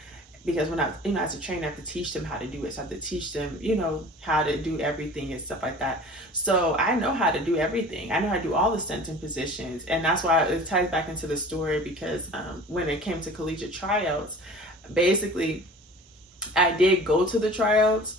Because when I, you know, as a trainer, I have to teach them how to do it. So I have to teach them, you know, how to do everything and stuff like that. So I know how to do everything. I know how to do all the stunting positions. And that's why it ties back into the story, because when it came to collegiate tryouts, basically, I did go to the tryouts,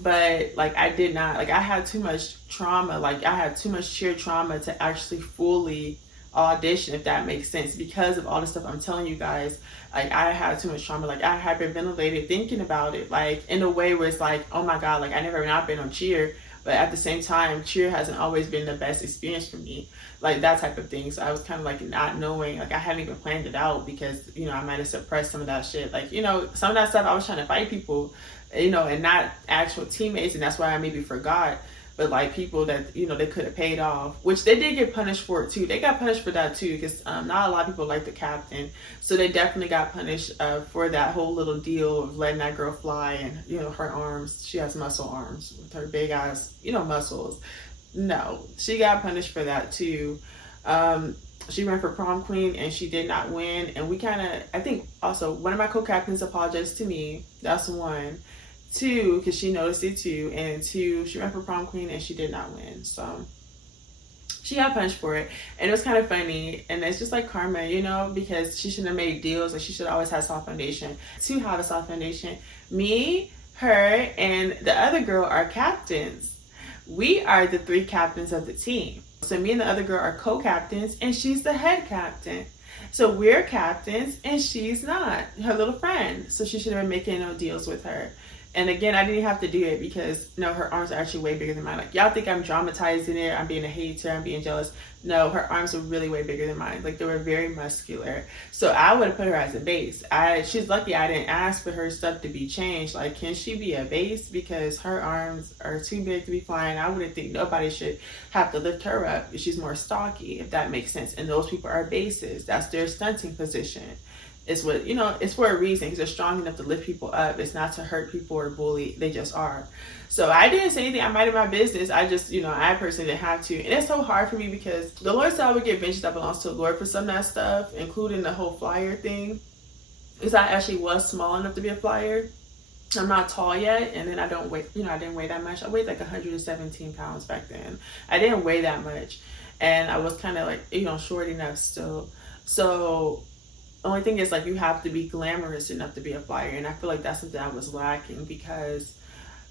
but like I did not, like I had too much trauma. Like I had too much cheer trauma to actually fully audition, if that makes sense, because of all the stuff I'm telling you guys. Like I had too much trauma. Like I hyperventilated thinking about it, like in a way where it's like, oh my god, like I never not been on cheer, but at the same time, cheer hasn't always been the best experience for me, like that type of thing. So I was kind of like not knowing, like I hadn't even planned it out, because you know, I might have suppressed some of that shit. Like, you know, some of that stuff I was trying to fight people, you know, and not actual teammates, and that's why I maybe forgot. But like people that, you know, they could have paid off, which they did get punished for it too. They got punished for that too, because not a lot of people like the captain. So they definitely got punished for that whole little deal of letting that girl fly. And, you know, her arms, she has muscle arms with her big ass, you know, muscles. No, she got punished for that too. She ran for prom queen and she did not win. And we kind of, I think also one of my co-captains apologized to me. That's one. Two, because she noticed it too, and two, she ran for prom queen and she did not win. So she got punished for it, and it was kind of funny. And it's just like karma, you know, because she shouldn't have made deals. Like she should always have soft foundation. To have a soft foundation, me, her, and the other girl are captains. We are the three captains of the team. So me and the other girl are co-captains, and she's the head captain. So we're captains and she's not, her little friend. So she should have been making no deals with her. And again, I didn't have to do it because, you know, her arms are actually way bigger than mine. Like, y'all think I'm dramatizing it, I'm being a hater, I'm being jealous. No, her arms are really way bigger than mine. Like, they were very muscular. So I would have put her as a base. She's lucky I didn't ask for her stuff to be changed. Like, can she be a base? Because her arms are too big to be flying. I wouldn't think nobody should have to lift her up. She's more stocky, if that makes sense. And those people are bases. That's their stunting position. It's what, you know, it's for a reason, because they're strong enough to lift people up. It's not to hurt people or bully. They just are. So I didn't say anything. I minded my business. I just, you know, I personally didn't have to. And it's so hard for me because the Lord said I would get vengeance that belongs to the Lord for some of that stuff, including the whole flyer thing. Because I actually was small enough to be a flyer. I'm not tall yet, and then I don't weigh, you know, I didn't weigh that much. I weighed like 117 pounds back then. I didn't weigh that much. And I was kind of like, you know, short enough still. So the only thing is, like, you have to be glamorous enough to be a flyer. And I feel like that's something I was lacking, because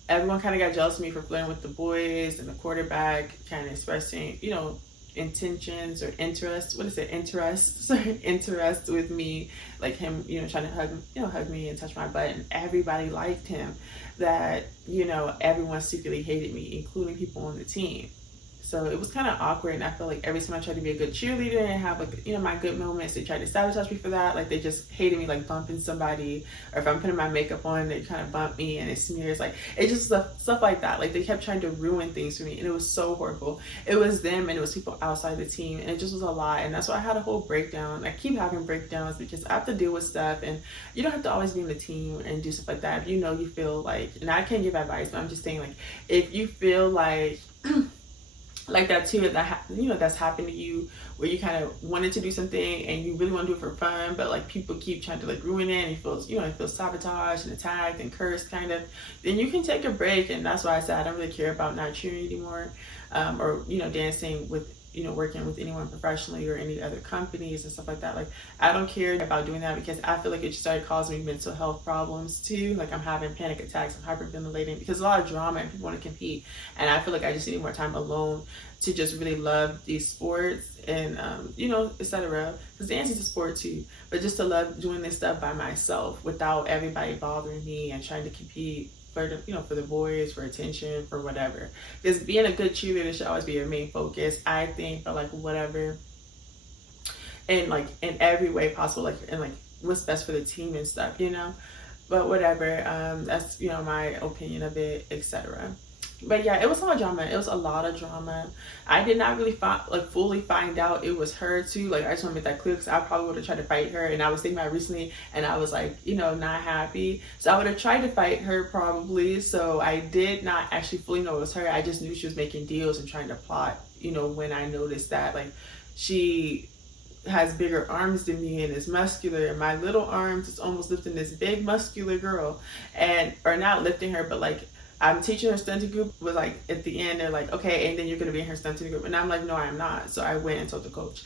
everyone kind of got jealous of me for flirting with the boys, and the quarterback kind of expressing, you know, intentions or interest. What is it? Interest with me. Like him, you know, trying to hug me and touch my butt. And everybody liked him. That, you know, everyone secretly hated me, including people on the team. So it was kind of awkward, and I feel like every time I tried to be a good cheerleader and have like, you know, my good moments, they tried to sabotage me for that. Like they just hated me, like bumping somebody, or if I'm putting my makeup on, they kind of bump me and it smears. Like it just stuff like that. Like they kept trying to ruin things for me, and it was so horrible. It was them and it was people outside the team, and it just was a lot. And that's why I had a whole breakdown. I keep having breakdowns because I have to deal with stuff, and you don't have to always be in the team and do stuff like that. If you know you feel like, and I can't give advice, but I'm just saying, like if you feel like like that too, that you know, that's happened to you, where you kind of wanted to do something and you really want to do it for fun, but like people keep trying to like ruin it, and you feel, you know, you feel sabotaged and attacked and cursed kind of, then you can take a break. And that's why I said I don't really care about not cheering anymore, or, you know, dancing with, you know, working with anyone professionally or any other companies and stuff like that. Like I don't care about doing that, because I feel like it started causing me mental health problems too. Like I'm having panic attacks, I'm hyperventilating because a lot of drama and people want to compete, and I feel like I just need more time alone to just really love these sports and you know, etc. Because dance is a sport too, but just to love doing this stuff by myself without everybody bothering me and trying to compete for the, you know, for the boys, for attention, for whatever. Because being a good cheerleader should always be your main focus, I think, for like whatever, and like in every way possible, like, and like what's best for the team and stuff, you know. But whatever, that's, you know, my opinion of it, etc. But yeah, it was a lot of drama. It was a lot of drama. I did not really fully find out it was her too. Like I just want to make that clear, because I probably would have tried to fight her. And I was thinking about it recently, and I was like, you know, not happy. So I would have tried to fight her probably. So I did not actually fully know it was her. I just knew she was making deals and trying to plot. You know, when I noticed that, like, she has bigger arms than me and is muscular, and my little arms is almost lifting this big muscular girl, and or not lifting her, but like I'm teaching her stunting group, but like at the end they're like, okay, and then you're gonna be in her stunting group, and I'm like, no, I'm not. So I went and told the coach,